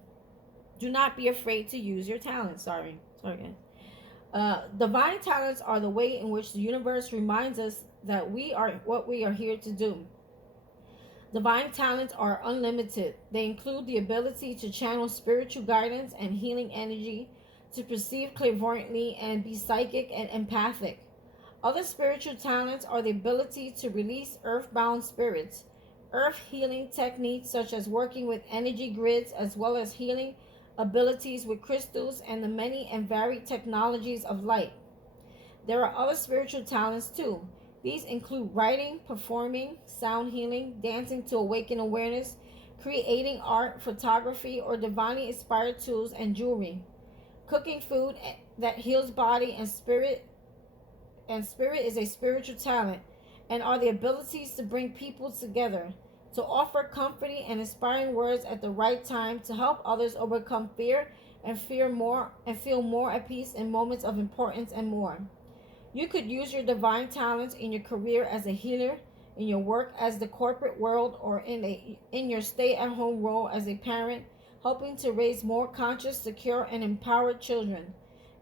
Do not be afraid to use your talents. Sorry guys. Divine talents are the way in which the universe reminds us that we are what we are here to do. Divine talents are unlimited. They include the ability to channel spiritual guidance and healing energy, to perceive clairvoyantly and be psychic and empathic. Other spiritual talents are the ability to release earthbound spirits, earth healing techniques such as working with energy grids, as well as healing abilities with crystals and the many and varied technologies of light. There are other spiritual talents too. These include writing, performing, sound healing, dancing to awaken awareness, creating art, photography, or divinely inspired tools and jewelry, cooking food that heals body and spirit. And spirit is a spiritual talent and are the abilities to bring people together, to offer comforting and inspiring words at the right time, to help others overcome fear and feel more at peace in moments of importance, and more. You could use your divine talents in your career as a healer, in your work as the corporate world, or in your stay-at-home role as a parent, helping to raise more conscious, secure, and empowered children.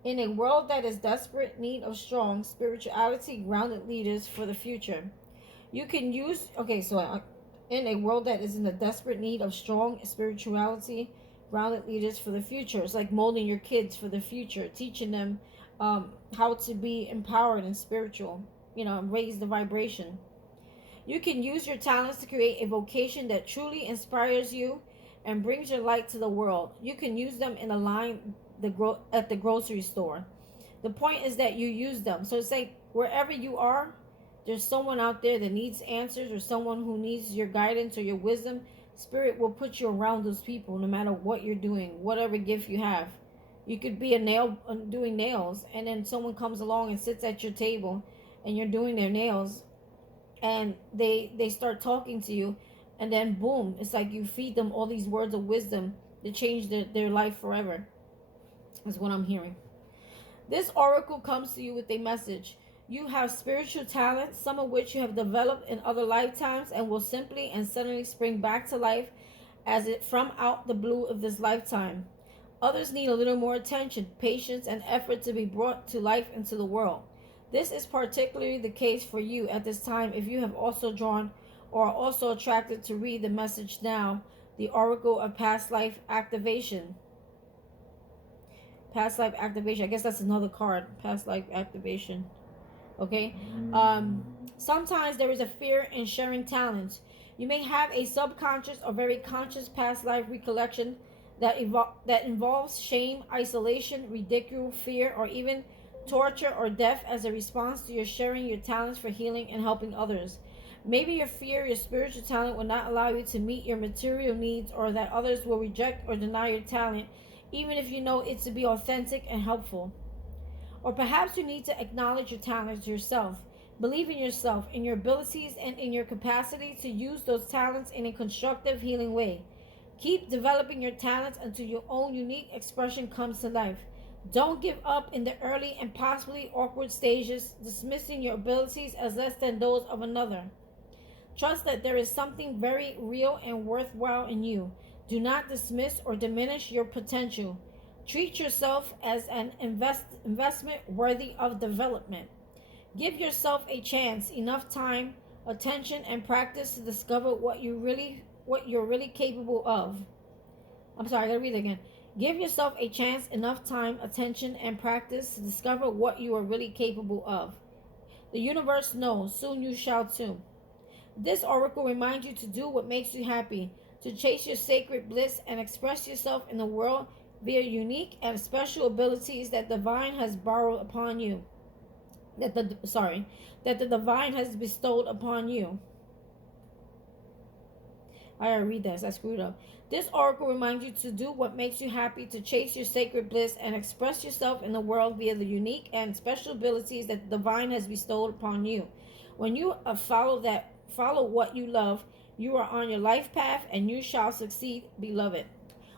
In a world that is desperate need of strong spirituality grounded leaders for the future. You can use in a world that is in the desperate need of strong spirituality grounded leaders for the future. It's like molding your kids for the future, teaching them how to be empowered and spiritual, raise the vibration. You can use your talents to create a vocation that truly inspires you and brings your light to the world. You can use them in a line at the grocery store. The point is that you use them. So it's like wherever you are, there's someone out there that needs answers, or someone who needs your guidance or your wisdom. Spirit will put you around those people no matter what you're doing, whatever gift you have. You could be doing nails, and then someone comes along and sits at your table and you're doing their nails, and they start talking to you, and then boom, it's like you feed them all these words of wisdom that change their life forever. Is what I'm hearing. This oracle comes to you with a message. You have spiritual talents, some of which you have developed in other lifetimes and will simply and suddenly spring back to life as it from out the blue of this lifetime. Others need a little more attention, patience, and effort to be brought to life into the world. This is particularly the case for you at this time if you have also drawn or are also attracted to read the message now, the Oracle of Past Life Activation. Past life activation. I guess that's another card. Past life activation. Okay. Sometimes there is a fear in sharing talents. You may have a subconscious or very conscious past life recollection that involves shame, isolation, ridicule, fear, or even torture, or death as a response to your sharing your talents for healing and helping others. Maybe your fear your spiritual talent will not allow you to meet your material needs, or that others will reject or deny your talent, even if you know it to be authentic and helpful. Or perhaps you need to acknowledge your talents yourself. Believe in yourself, in your abilities, and in your capacity to use those talents in a constructive, healing way. Keep developing your talents until your own unique expression comes to life. Don't give up in the early and possibly awkward stages, dismissing your abilities as less than those of another. Trust that there is something very real and worthwhile in you. Do not dismiss or diminish your potential. Treat yourself as an investment worthy of development. Give yourself a chance, enough time, attention, and practice to discover what you're really capable of. I'm sorry, I gotta read it again. Give yourself a chance, enough time, attention, and practice to discover what you are really capable of. The universe knows, soon you shall too. This oracle reminds you to do what makes you happy, to chase your sacred bliss and express yourself in the world via unique and special abilities that divine has borrowed upon you. That the divine has bestowed upon you. I gotta read this. I screwed up. This oracle reminds you to do what makes you happy, to chase your sacred bliss and express yourself in the world via the unique and special abilities that the divine has bestowed upon you. When you follow what you love, you are on your life path and you shall succeed, beloved.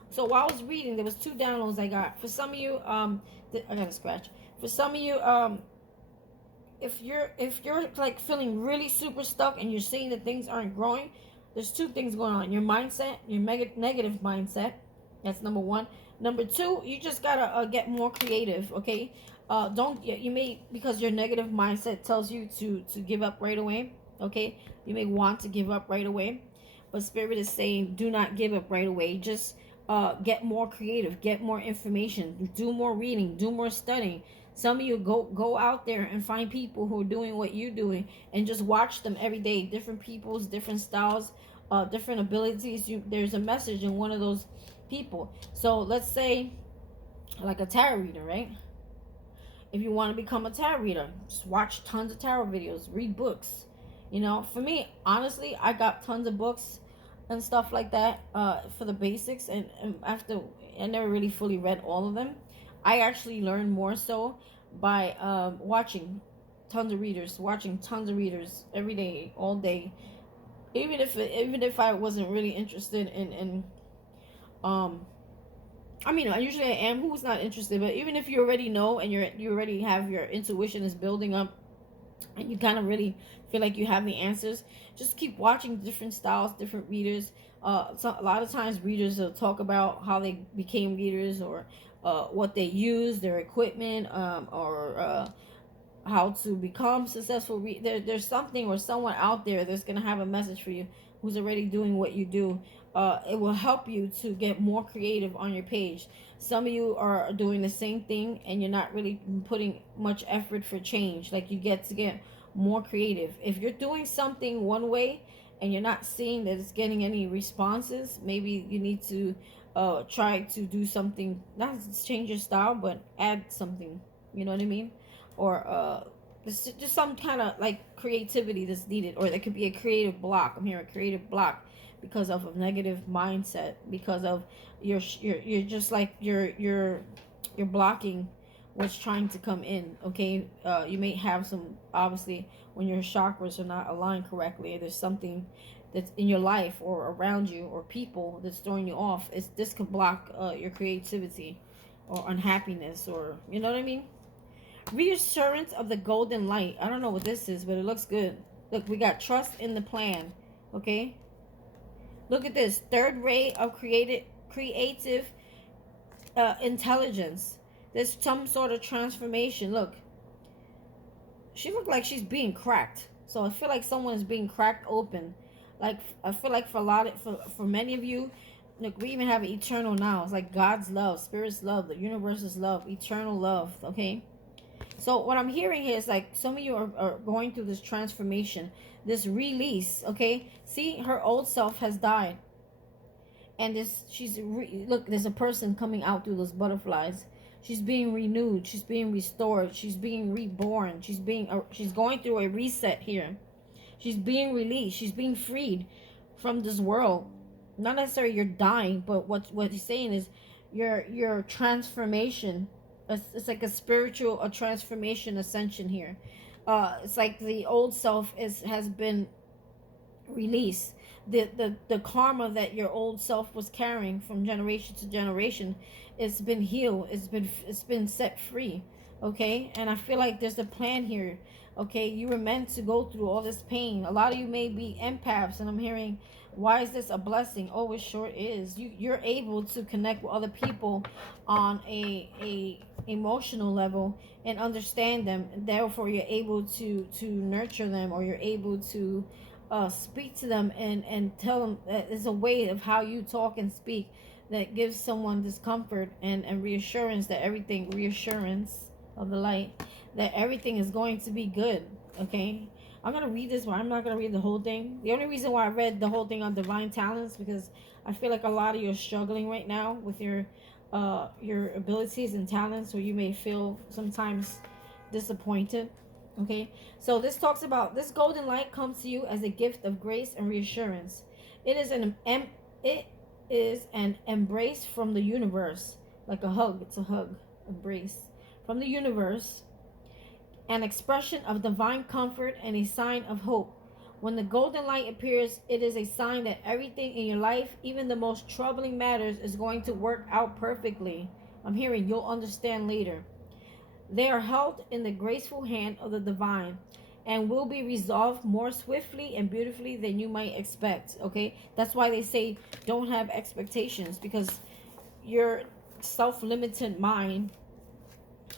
So while I was reading, there was 2 downloads I got. For some of you, I got a scratch. For some of you, if you're like feeling really super stuck and you're seeing that things aren't growing, there's 2 things going on. Your mindset, your negative mindset. That's number 1. Number 2, you just gotta get more creative. Okay, you may, because your negative mindset tells you to give up right away. Okay, you may want to give up right away, but Spirit is saying do not give up right away. Just get more creative, get more information, do more reading, do more studying. Some of you go out there and find people who are doing what you're doing and just watch them every day. Different people's, different styles, different abilities. There's a message in one of those people. So let's say like a tarot reader, right? If you want to become a tarot reader, just watch tons of tarot videos, read books. You know, for me, honestly, I got tons of books and stuff like that for the basics. And after, I never really fully read all of them. I actually learned more so by watching tons of readers every day, all day. Even if I wasn't really interested in I mean, usually I am. Who's not interested? But even if you already know and you already have your intuition is building up, and you kind of really feel like you have the answers, just keep watching different styles, different readers. So a lot of times readers will talk about how they became readers, or what they use, their equipment, or how to become successful. There's something or someone out there that's going to have a message for you who's already doing what you do. It will help you to get more creative on your page. Some of you are doing the same thing and you're not really putting much effort for change. Like, you get to get more creative. If you're doing something one way and you're not seeing that it's getting any responses, maybe you need to try to do something, not change your style, but add something. You know what I mean? Or just some kind of like creativity that's needed. Or there could be a creative block. I'm hearing a creative block because of a negative mindset, because of you're just like you're blocking what's trying to come in. Okay, you may have some, obviously when your chakras are not aligned correctly, there's something that's in your life or around you or people that's throwing you off. This could block your creativity or unhappiness, or you know what I mean. Reassurance of the golden light. I don't know what this is, but it looks good. Look, we got trust in the plan. Okay, look at this. Third ray of creative intelligence. There's some sort of transformation. Look, she looked like she's being cracked. So I feel like someone is being cracked open. Like, I feel like for many of you, look, we even have eternal now. It's like God's love, Spirit's love, the universe's love, eternal love. Okay. So what I'm hearing here is like some of you are going through this transformation, this release. Okay. See, her old self has died. And look, there's a person coming out through those butterflies. She's being renewed. She's being restored. She's being reborn. She's going through a reset here. She's being released. She's being freed from this world. Not necessarily you're dying, but what he's saying is your transformation. It's like a spiritual, a transformation, ascension here. It's like the old self has been released. The karma that your old self was carrying from generation to generation, it's been healed. It's been set free. Okay, and I feel like there's a plan here. Okay, you were meant to go through all this pain. A lot of you may be empaths, and I'm hearing, why is this a blessing? Oh, it sure is. You're able to connect with other people on a emotional level and understand them. Therefore, you're able to nurture them, or you're able to speak to them and tell them that there's a way of how you talk and speak that gives someone discomfort and reassurance that everything, reassurance of the light, that everything is going to be good. Okay, I'm going to read this, but I'm not going to read the whole thing. The only reason why I read the whole thing on divine talents, because I feel like a lot of you are struggling right now with your abilities and talents, where you may feel sometimes disappointed. Okay, so this talks about, this golden light comes to you as a gift of grace and reassurance. It is an embrace from the universe, like a hug. It's a hug, embrace from the universe, an expression of divine comfort and a sign of hope. When the golden light appears, it is a sign that everything in your life, even the most troubling matters, is going to work out perfectly. I'm hearing you'll understand later. They are held in the graceful hand of the divine and will be resolved more swiftly and beautifully than you might expect. Okay, that's why they say don't have expectations, because your self-limited mind,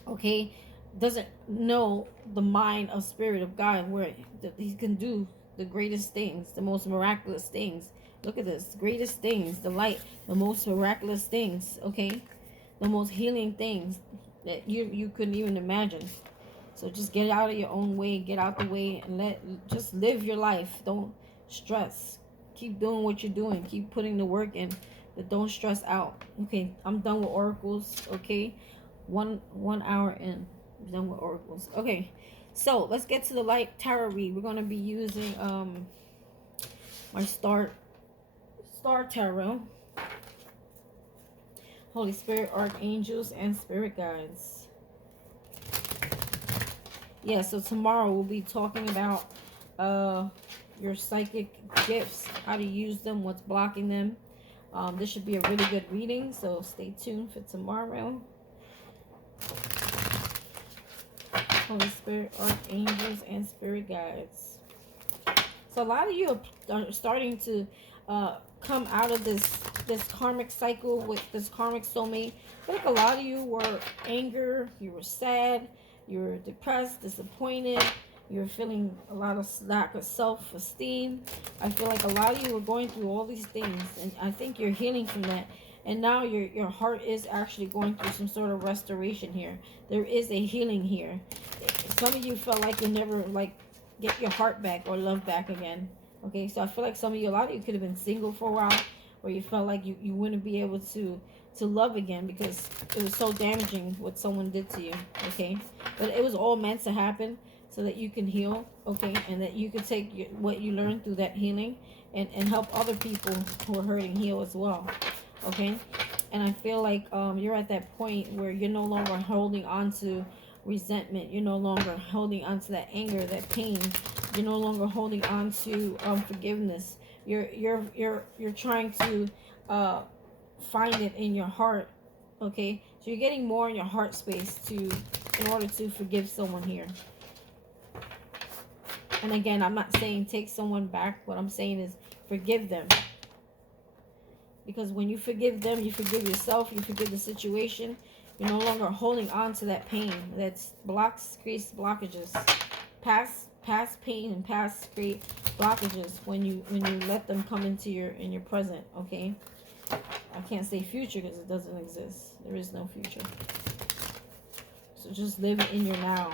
okay, doesn't know the mind of Spirit of God, where he can do the greatest things, the most miraculous things. Look at this, greatest things, the light, the most miraculous things. Okay, the most healing things that you couldn't even imagine. So just get out of your own way, get out the way, and just live your life. Don't stress. Keep doing what you're doing. Keep putting the work in, but don't stress out. Okay, I'm done with oracles. Okay, one hour in, I'm done with oracles. Okay, so let's get to the light tarot read. We're gonna be using my star tarot. Holy Spirit, archangels, and spirit guides. Yeah, so tomorrow we'll be talking about your psychic gifts, how to use them, what's blocking them. This should be a really good reading, so stay tuned for tomorrow. Holy Spirit, archangels, and spirit guides. So a lot of you are starting to come out of this karmic cycle with this karmic soulmate. I feel like a lot of you were anger, you were sad, you were depressed, disappointed, you were feeling a lot of lack of self-esteem. I feel like a lot of you were going through all these things, and I think you're healing from that. And now your heart is actually going through some sort of restoration here. There is a healing here. Some of you felt like you'll never get your heart back or love back again. Okay, so I feel like a lot of you could have been single for a while, where you felt like you wouldn't be able to love again because it was so damaging what someone did to you. Okay, but it was all meant to happen so that you can heal. Okay, and that you could take what you learned through that healing and help other people who are hurting heal as well. Okay, and I feel like you're at that point where you're no longer holding on to resentment. You're no longer holding on to that anger, that pain. You're no longer holding on to forgiveness. You're trying to find it in your heart. Okay, so you're getting more in your heart space in order to forgive someone here. And again, I'm not saying take someone back. What I'm saying is forgive them. Because when you forgive them, you forgive yourself, you forgive the situation. You're no longer holding on to that pain that creates blockages. Past pain and past create blockages when you let them come into your present. Okay, I can't say future because it doesn't exist. There is no future. So just live in your now.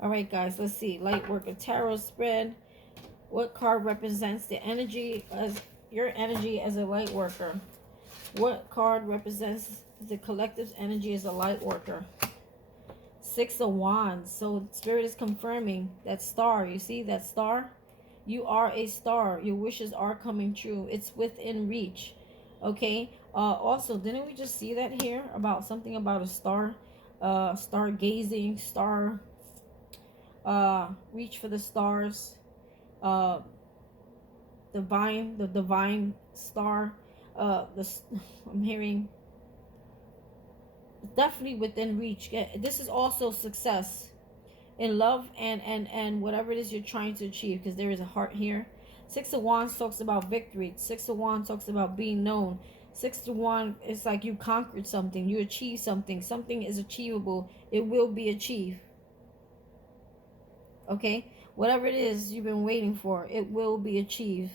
All right, guys. Let's see. Lightworker tarot spread. What card represents the energy as your energy as a light worker? What card represents the collective's energy as a light worker? Six of Wands. So Spirit is confirming that star. You see that star? You are a star. Your wishes are coming true. It's within reach. Okay. Also, didn't we just see that here about something about a star? Stargazing, star. Reach for the stars. The divine star. I'm hearing definitely within reach. This is also success in love and whatever it is you're trying to achieve, because there is a heart here. Six of Wands talks about victory. Six of Wands talks about being known. Six of Wands is like you conquered something, you achieved something. Something is achievable. It will be achieved. Okay, whatever it is you've been waiting for, it will be achieved.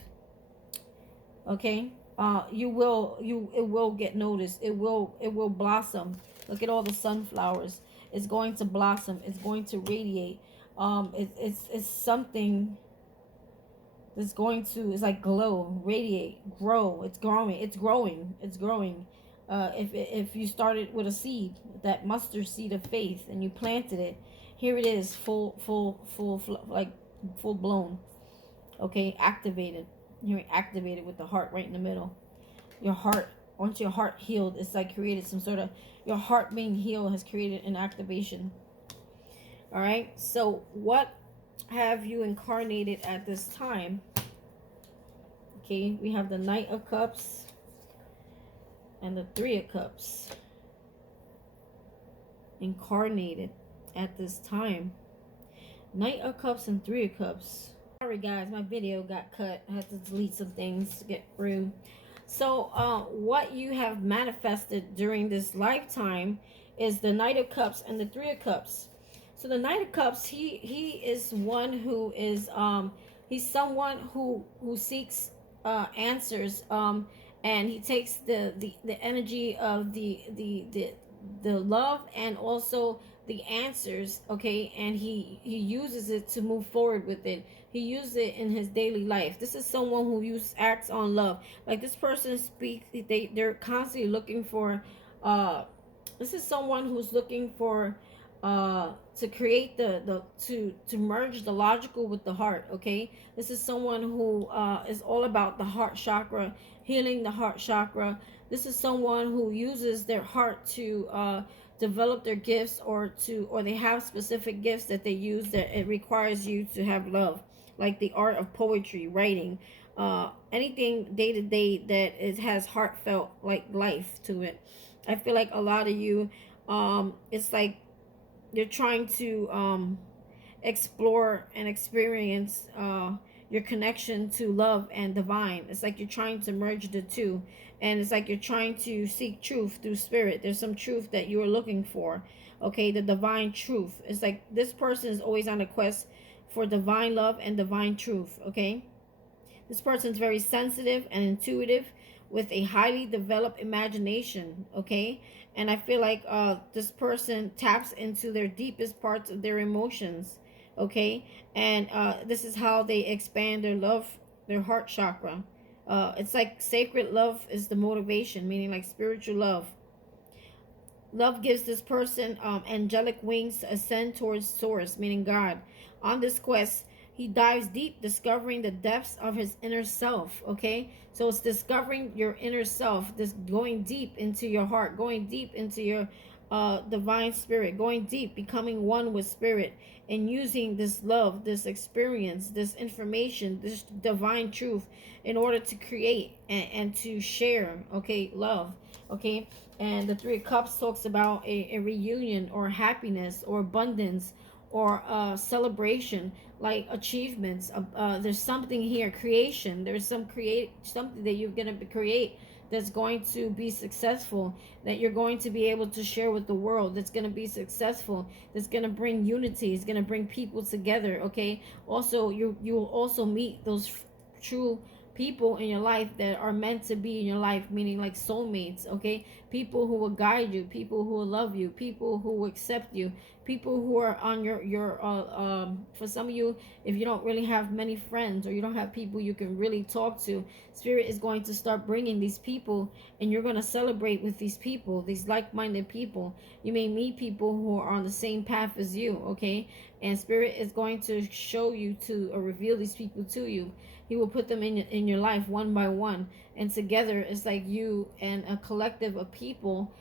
Okay, it will get noticed. It will blossom. Look at all the sunflowers. It's going to blossom. It's going to radiate. It's something that's going to, it's like glow, radiate, grow. It's growing. It's growing. It's growing. If you started with a seed, that mustard seed of faith, and you planted it, here it is, full blown. Okay, activated. You're activated with the heart right in the middle. Your heart, once your heart healed, it's like created some sort of, your heart being healed has created an activation. All right, so what have you incarnated at this time? Okay, we have the Knight of Cups and the Three of Cups. Incarnated at this time. Knight of Cups and Three of Cups. Sorry guys, my video got cut. I had to delete some things to get through. So what you have manifested during this lifetime is the Knight of Cups and the Three of Cups. So the Knight of Cups, he is one who is he's someone who seeks answers, and he takes the energy of the love and also the answers, okay, and he uses it to move forward with it. He uses it in his daily life. This is someone who acts on love. Like this person speaks, they're constantly looking for this is someone who's looking for to create to merge the logical with the heart. Okay, this is someone who is all about the heart chakra, healing the heart chakra. This is someone who uses their heart to develop their gifts, or they have specific gifts that they use that it requires you to have love, like the art of poetry, writing, anything day to day that it has heartfelt like life to it. I feel like a lot of you, it's like you're trying to explore and experience your connection to love and divine. It's like you're trying to merge the two, and it's like you're trying to seek truth through spirit. There's some truth that you are looking for, okay, the divine truth. It's like this person is always on a quest for divine love and divine truth. Okay, this person is very sensitive and intuitive with a highly developed imagination. Okay, and I feel like this person taps into their deepest parts of their emotions. Okay, and this is how they expand their love, their heart chakra. It's like sacred love is the motivation, meaning like spiritual love. Love gives this person angelic wings to ascend towards source, meaning God. On this quest, he dives deep, discovering the depths of his inner self. Okay, so it's discovering your inner self, this going deep into your heart, going deep into your divine spirit, going deep, becoming one with spirit, and using this love, this experience, this information, this divine truth in order to create and to share, okay, love. Okay, and the Three of Cups talks about a reunion or happiness or abundance or celebration, like achievements. There's something here, creation. There's something that you're going to create that's going to be successful, that you're going to be able to share with the world, that's going to be successful, that's going to bring unity, it's going to bring people together. Okay, also you will also meet those true people in your life that are meant to be in your life, meaning like soulmates. Okay, people who will guide you, people who will love you, people who will accept you, people who are on your for some of you, if you don't really have many friends or you don't have people you can really talk to, Spirit is going to start bringing these people, and you're going to celebrate with these people, these like-minded people. You may meet people who are on the same path as you, okay? And Spirit is going to show you to, or reveal these people to you. He will put them in your life one by one, and together it's like you and a collective of people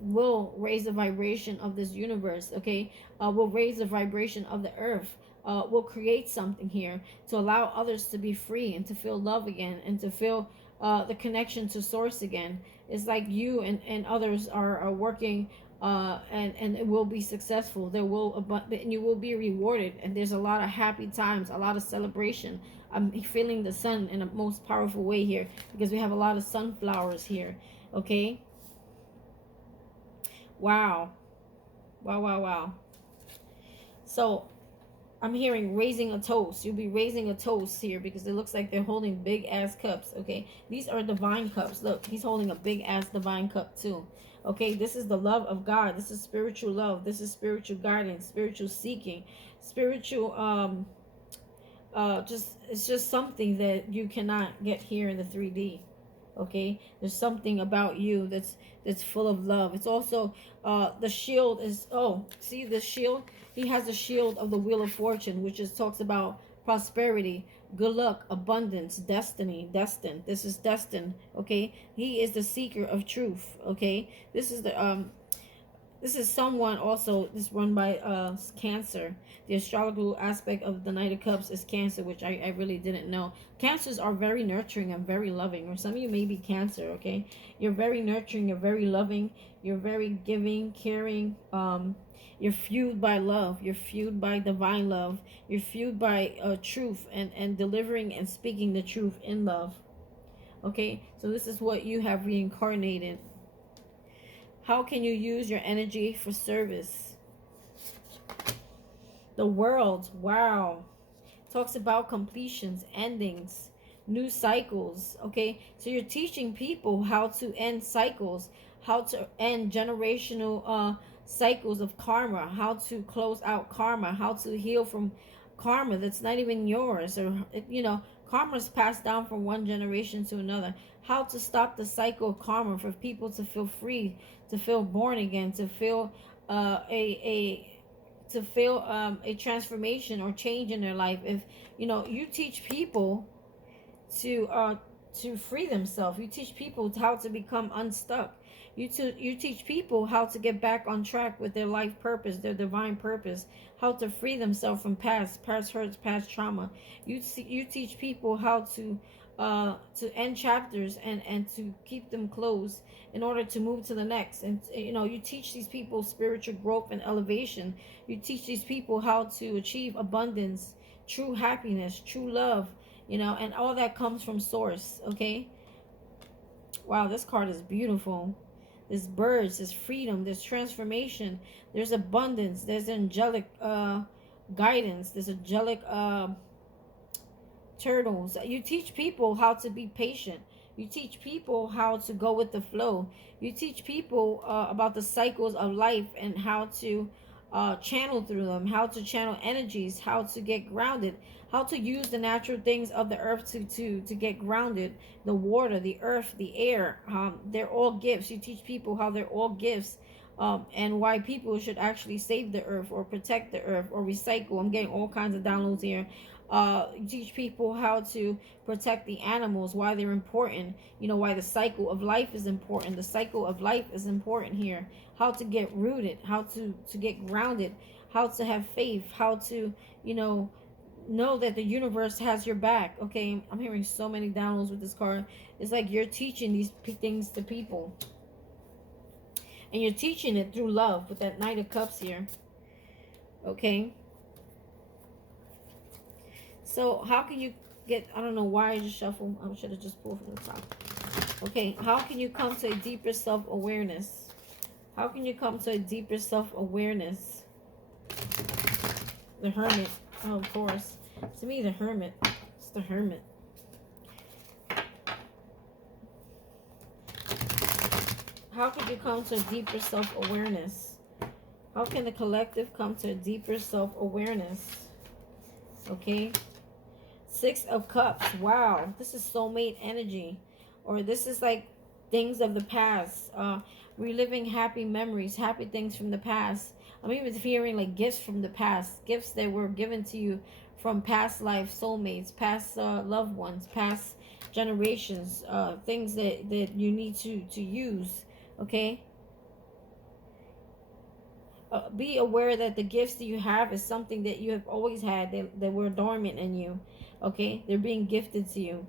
will raise the vibration of this universe, okay? Will raise the vibration of the earth. Will create something here to allow others to be free and to feel love again, and to feel the connection to source again. It's like you and others are working, and it will be successful. There will, and you will be rewarded, and there's a lot of happy times, a lot of celebration. I'm feeling the sun in a most powerful way here, because we have a lot of sunflowers here, okay? Wow. Wow, wow, wow. So I'm hearing raising a toast. You'll be raising a toast here, because it looks like they're holding big ass cups, okay? These are divine cups. Look, he's holding a big ass divine cup too, okay? This is the love of God. This is spiritual love. This is spiritual guidance, spiritual seeking, spiritual it's just something that you cannot get here in the 3D, okay? There's something about you that's full of love. It's also the shield is, oh, see the shield? He has the shield of the Wheel of Fortune, which is talks about prosperity, good luck, abundance, destiny, destined. This is destined, okay? He is the seeker of truth, okay? This is the this is someone also, this run by Cancer. The astrological aspect of the Knight of Cups is Cancer, which I really didn't know. Cancers are very nurturing and very loving. Or some of you may be Cancer, okay? You're very nurturing, you're very loving, you're very giving, caring. You're fueled by love. You're fueled by divine love. You're fueled by truth and delivering and speaking the truth in love. Okay? So this is what you have reincarnated. How can you use your energy for service? The World, wow. Talks about completions, endings, new cycles, okay? So you're teaching people how to end cycles, how to end generational cycles of karma, how to close out karma, how to heal from karma that's not even yours, or, you know, karma's passed down from one generation to another. How to stop the cycle of karma for people to feel free, to feel born again, to feel a transformation or change in their life. If you know, you teach people to free themselves. You teach people how to become unstuck. You teach people how to get back on track with their life purpose, their divine purpose, how to free themselves from past hurts, past trauma. You teach people how to end chapters and to keep them closed in order to move to the next. And you know, you teach these people spiritual growth and elevation. You teach these people how to achieve abundance, true happiness, true love, you know, and all that comes from source, okay? Wow, this card is beautiful. There's birds, there's freedom, there's transformation, there's abundance, there's angelic guidance, there's angelic turtles. You teach people how to be patient. You teach people how to go with the flow. You teach people about the cycles of life and how to channel through them, how to channel energies, how to get grounded, how to use the natural things of the earth to get grounded. The water, the earth, the air, they're all gifts. You teach people how they're all gifts, and why people should actually save the earth or protect the earth or recycle. I'm getting all kinds of downloads here. You teach people how to protect the animals, why they're important, you know, why the cycle of life is important. The cycle of life is important here. How to get rooted, how to get grounded, how to have faith, how to, you know that the universe has your back. Okay, I'm hearing so many downloads with this card. It's like you're teaching these things to people, and you're teaching it through love with that Knight of Cups here. Okay, so how can you get, I don't know why I just shuffled. I should have just pulled from the top. Okay, how can you come to a deeper self-awareness? How can you come to a deeper self-awareness? The Hermit. Oh, of course. To me, the Hermit. It's the Hermit. How could you come to a deeper self-awareness? How can the collective come to a deeper self-awareness? Okay. Six of Cups. Wow. This is soulmate energy. Or this is like things of the past. Reliving happy memories, happy things from the past. I'm even hearing like gifts from the past. Gifts that were given to you from past life soulmates, past loved ones, past generations. Things that you need to use. Okay. Be aware that the gifts that you have is something that you have always had, that were dormant in you. Okay, they're being gifted to you.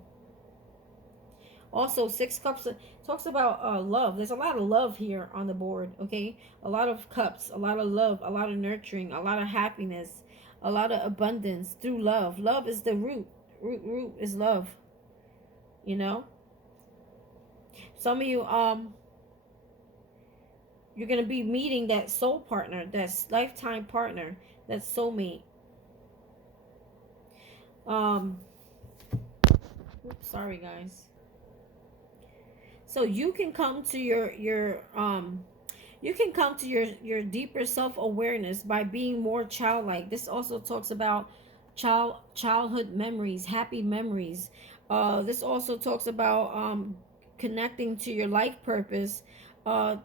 Also, Six Cups talks about love. There's a lot of love here on the board. Okay, a lot of cups, a lot of love, a lot of nurturing, a lot of happiness, a lot of abundance through love. Love is the root. Root is love. You know, some of you you're gonna be meeting that soul partner, that lifetime partner, that soulmate. Oops, sorry guys. So you can come to you can come to your deeper self-awareness by being more childlike. This also talks about childhood memories, happy memories. This also talks about connecting to your life purpose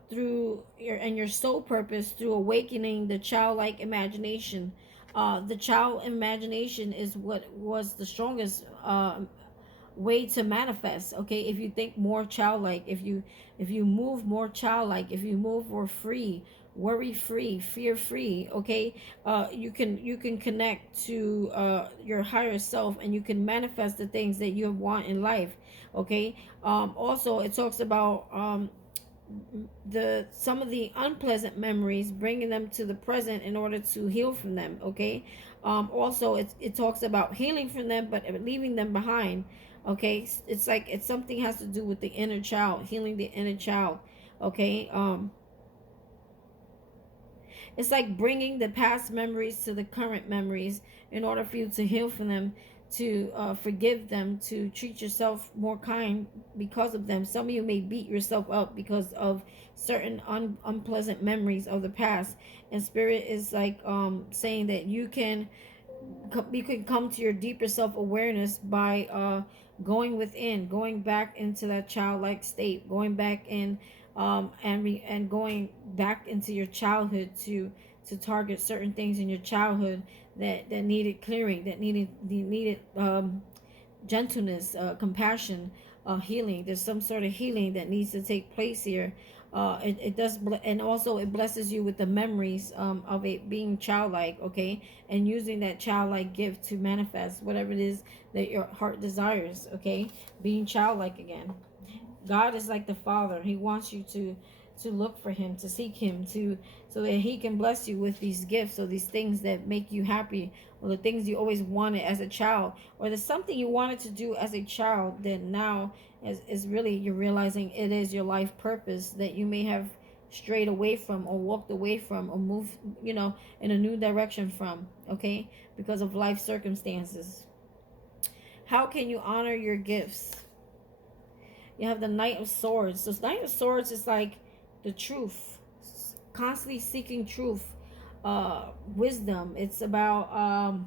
through your soul purpose through awakening the childlike imagination. The child imagination is what was the strongest way to manifest. Okay, if you think more childlike, if you move more childlike, if you move more free, worry free, fear free, okay, you can connect to your higher self, and you can manifest the things that you want in life. Okay. Also it talks about the some of the unpleasant memories, bringing them to the present in order to heal from them. Okay. Also it talks about healing from them but leaving them behind. Okay, it's like it's something has to do with the inner child, healing the inner child. Okay. It's like bringing the past memories to the current memories in order for you to heal from them, to forgive them, to treat yourself more kind because of them. Some of you may beat yourself up because of certain unpleasant memories of the past, and spirit is like saying that you can come to your deeper self-awareness by going within, going back into that childlike state, going back in and going back into your childhood to target certain things in your childhood that needed clearing, that needed gentleness, compassion, healing. There's some sort of healing that needs to take place here. It does, and also it blesses you with the memories of it being childlike. Okay, and using that childlike gift to manifest whatever it is that your heart desires. Okay, being childlike again. God is like the Father. He wants you to look for Him, to seek Him, to so that He can bless you with these gifts or these things that make you happy, or the things you always wanted as a child, or there's something you wanted to do as a child that now is really you're realizing it is your life purpose that you may have strayed away from or walked away from or moved, in a new direction from. Okay, because of life circumstances. How can you honor your gifts? You have the Knight of Swords. So Knight of Swords is like the truth, constantly seeking truth, wisdom. It's about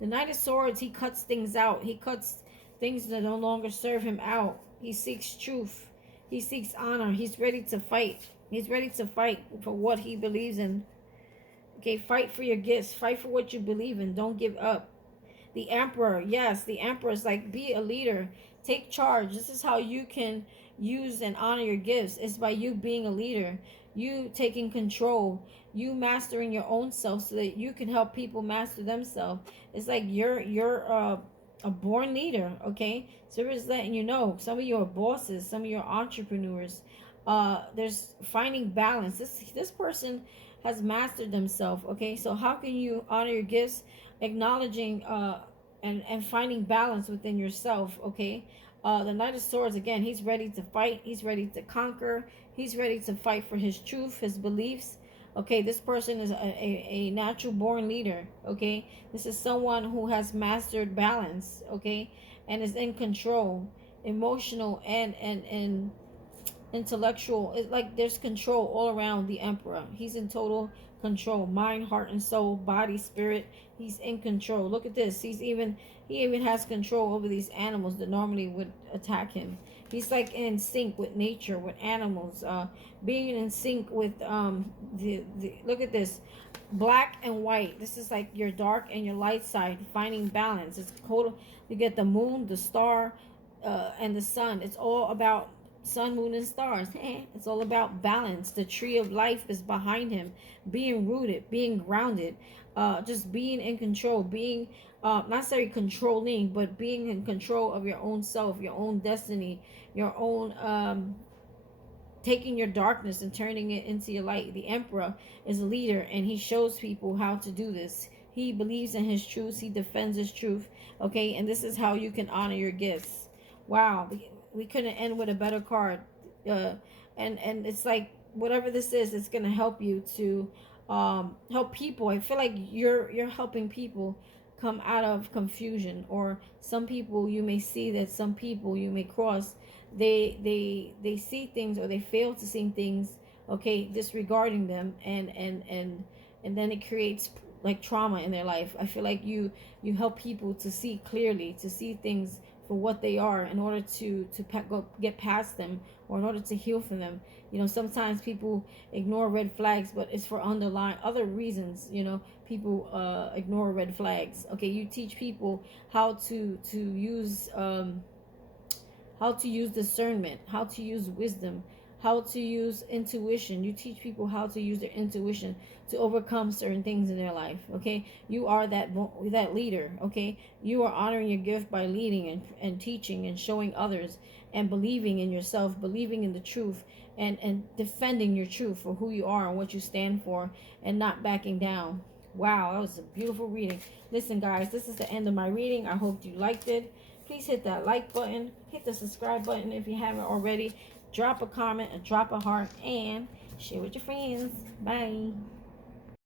the Knight of Swords. He cuts things out. He cuts things that no longer serve him out. He seeks truth. He seeks honor. He's ready to fight. He's ready to fight for what he believes in. Okay, fight for your gifts. Fight for what you believe in. Don't give up. The Emperor, yes, the Emperor is like, be a leader. Take charge. This is how you can use and honor your gifts. It's by you being a leader, you taking control, you mastering your own self so that you can help people master themselves. It's like you're a born leader. Okay, so it's letting you know. Some of you are bosses. Some of you are entrepreneurs. There's finding balance. This person has mastered themselves. Okay, so how can you honor your gifts? Acknowledging and finding balance within yourself. Okay, the Knight of Swords, again, he's ready to fight, he's ready to conquer, he's ready to fight for his truth, his beliefs. Okay, this person is a natural born leader. Okay, this is someone who has mastered balance. Okay, and is in control, emotional and intellectual. It's like there's control all around the Emperor. He's in total control, mind, heart, and soul, body, spirit. He's in control. Look at this. He even has control over these animals that normally would attack him. He's like in sync with nature, with animals, being in sync with the look at this, black and white. This is like your dark and your light side, finding balance. It's total. You get the moon, the star, and the sun. It's all about sun, moon, and stars. It's all about balance. The tree of life is behind him, being rooted, being grounded, just being in control, being not necessarily controlling, but being in control of your own self, your own destiny, your own taking your darkness and turning it into your light. The Emperor is a leader, and he shows people how to do this. He believes in his truth. He defends his truth. Okay, and this is how you can honor your gifts. Wow, we couldn't end with a better card. And it's like whatever this is, it's gonna help you to help people. I feel like you're helping people come out of confusion, or some people you may see that some people you may cross, they see things, or they fail to see things, okay, disregarding them, and then it creates like trauma in their life. I feel like you help people to see clearly, to see things for what they are, in order to go get past them, or in order to heal from them. You know, sometimes people ignore red flags, but it's for underlying other reasons. You know, people ignore red flags. Okay, you teach people how to use discernment, how to use wisdom, how to use intuition. You teach people how to use their intuition to overcome certain things in their life. Okay, you are that leader. Okay, you are honoring your gift by leading and teaching and showing others, and believing in yourself, believing in the truth, and defending your truth for who you are and what you stand for, and not backing down. Wow, that was a beautiful reading. Listen, guys, this is the end of my reading. I hope you liked it. Please hit that like button, hit the subscribe button if you haven't already. Drop a comment, and drop a heart, and share with your friends. Bye.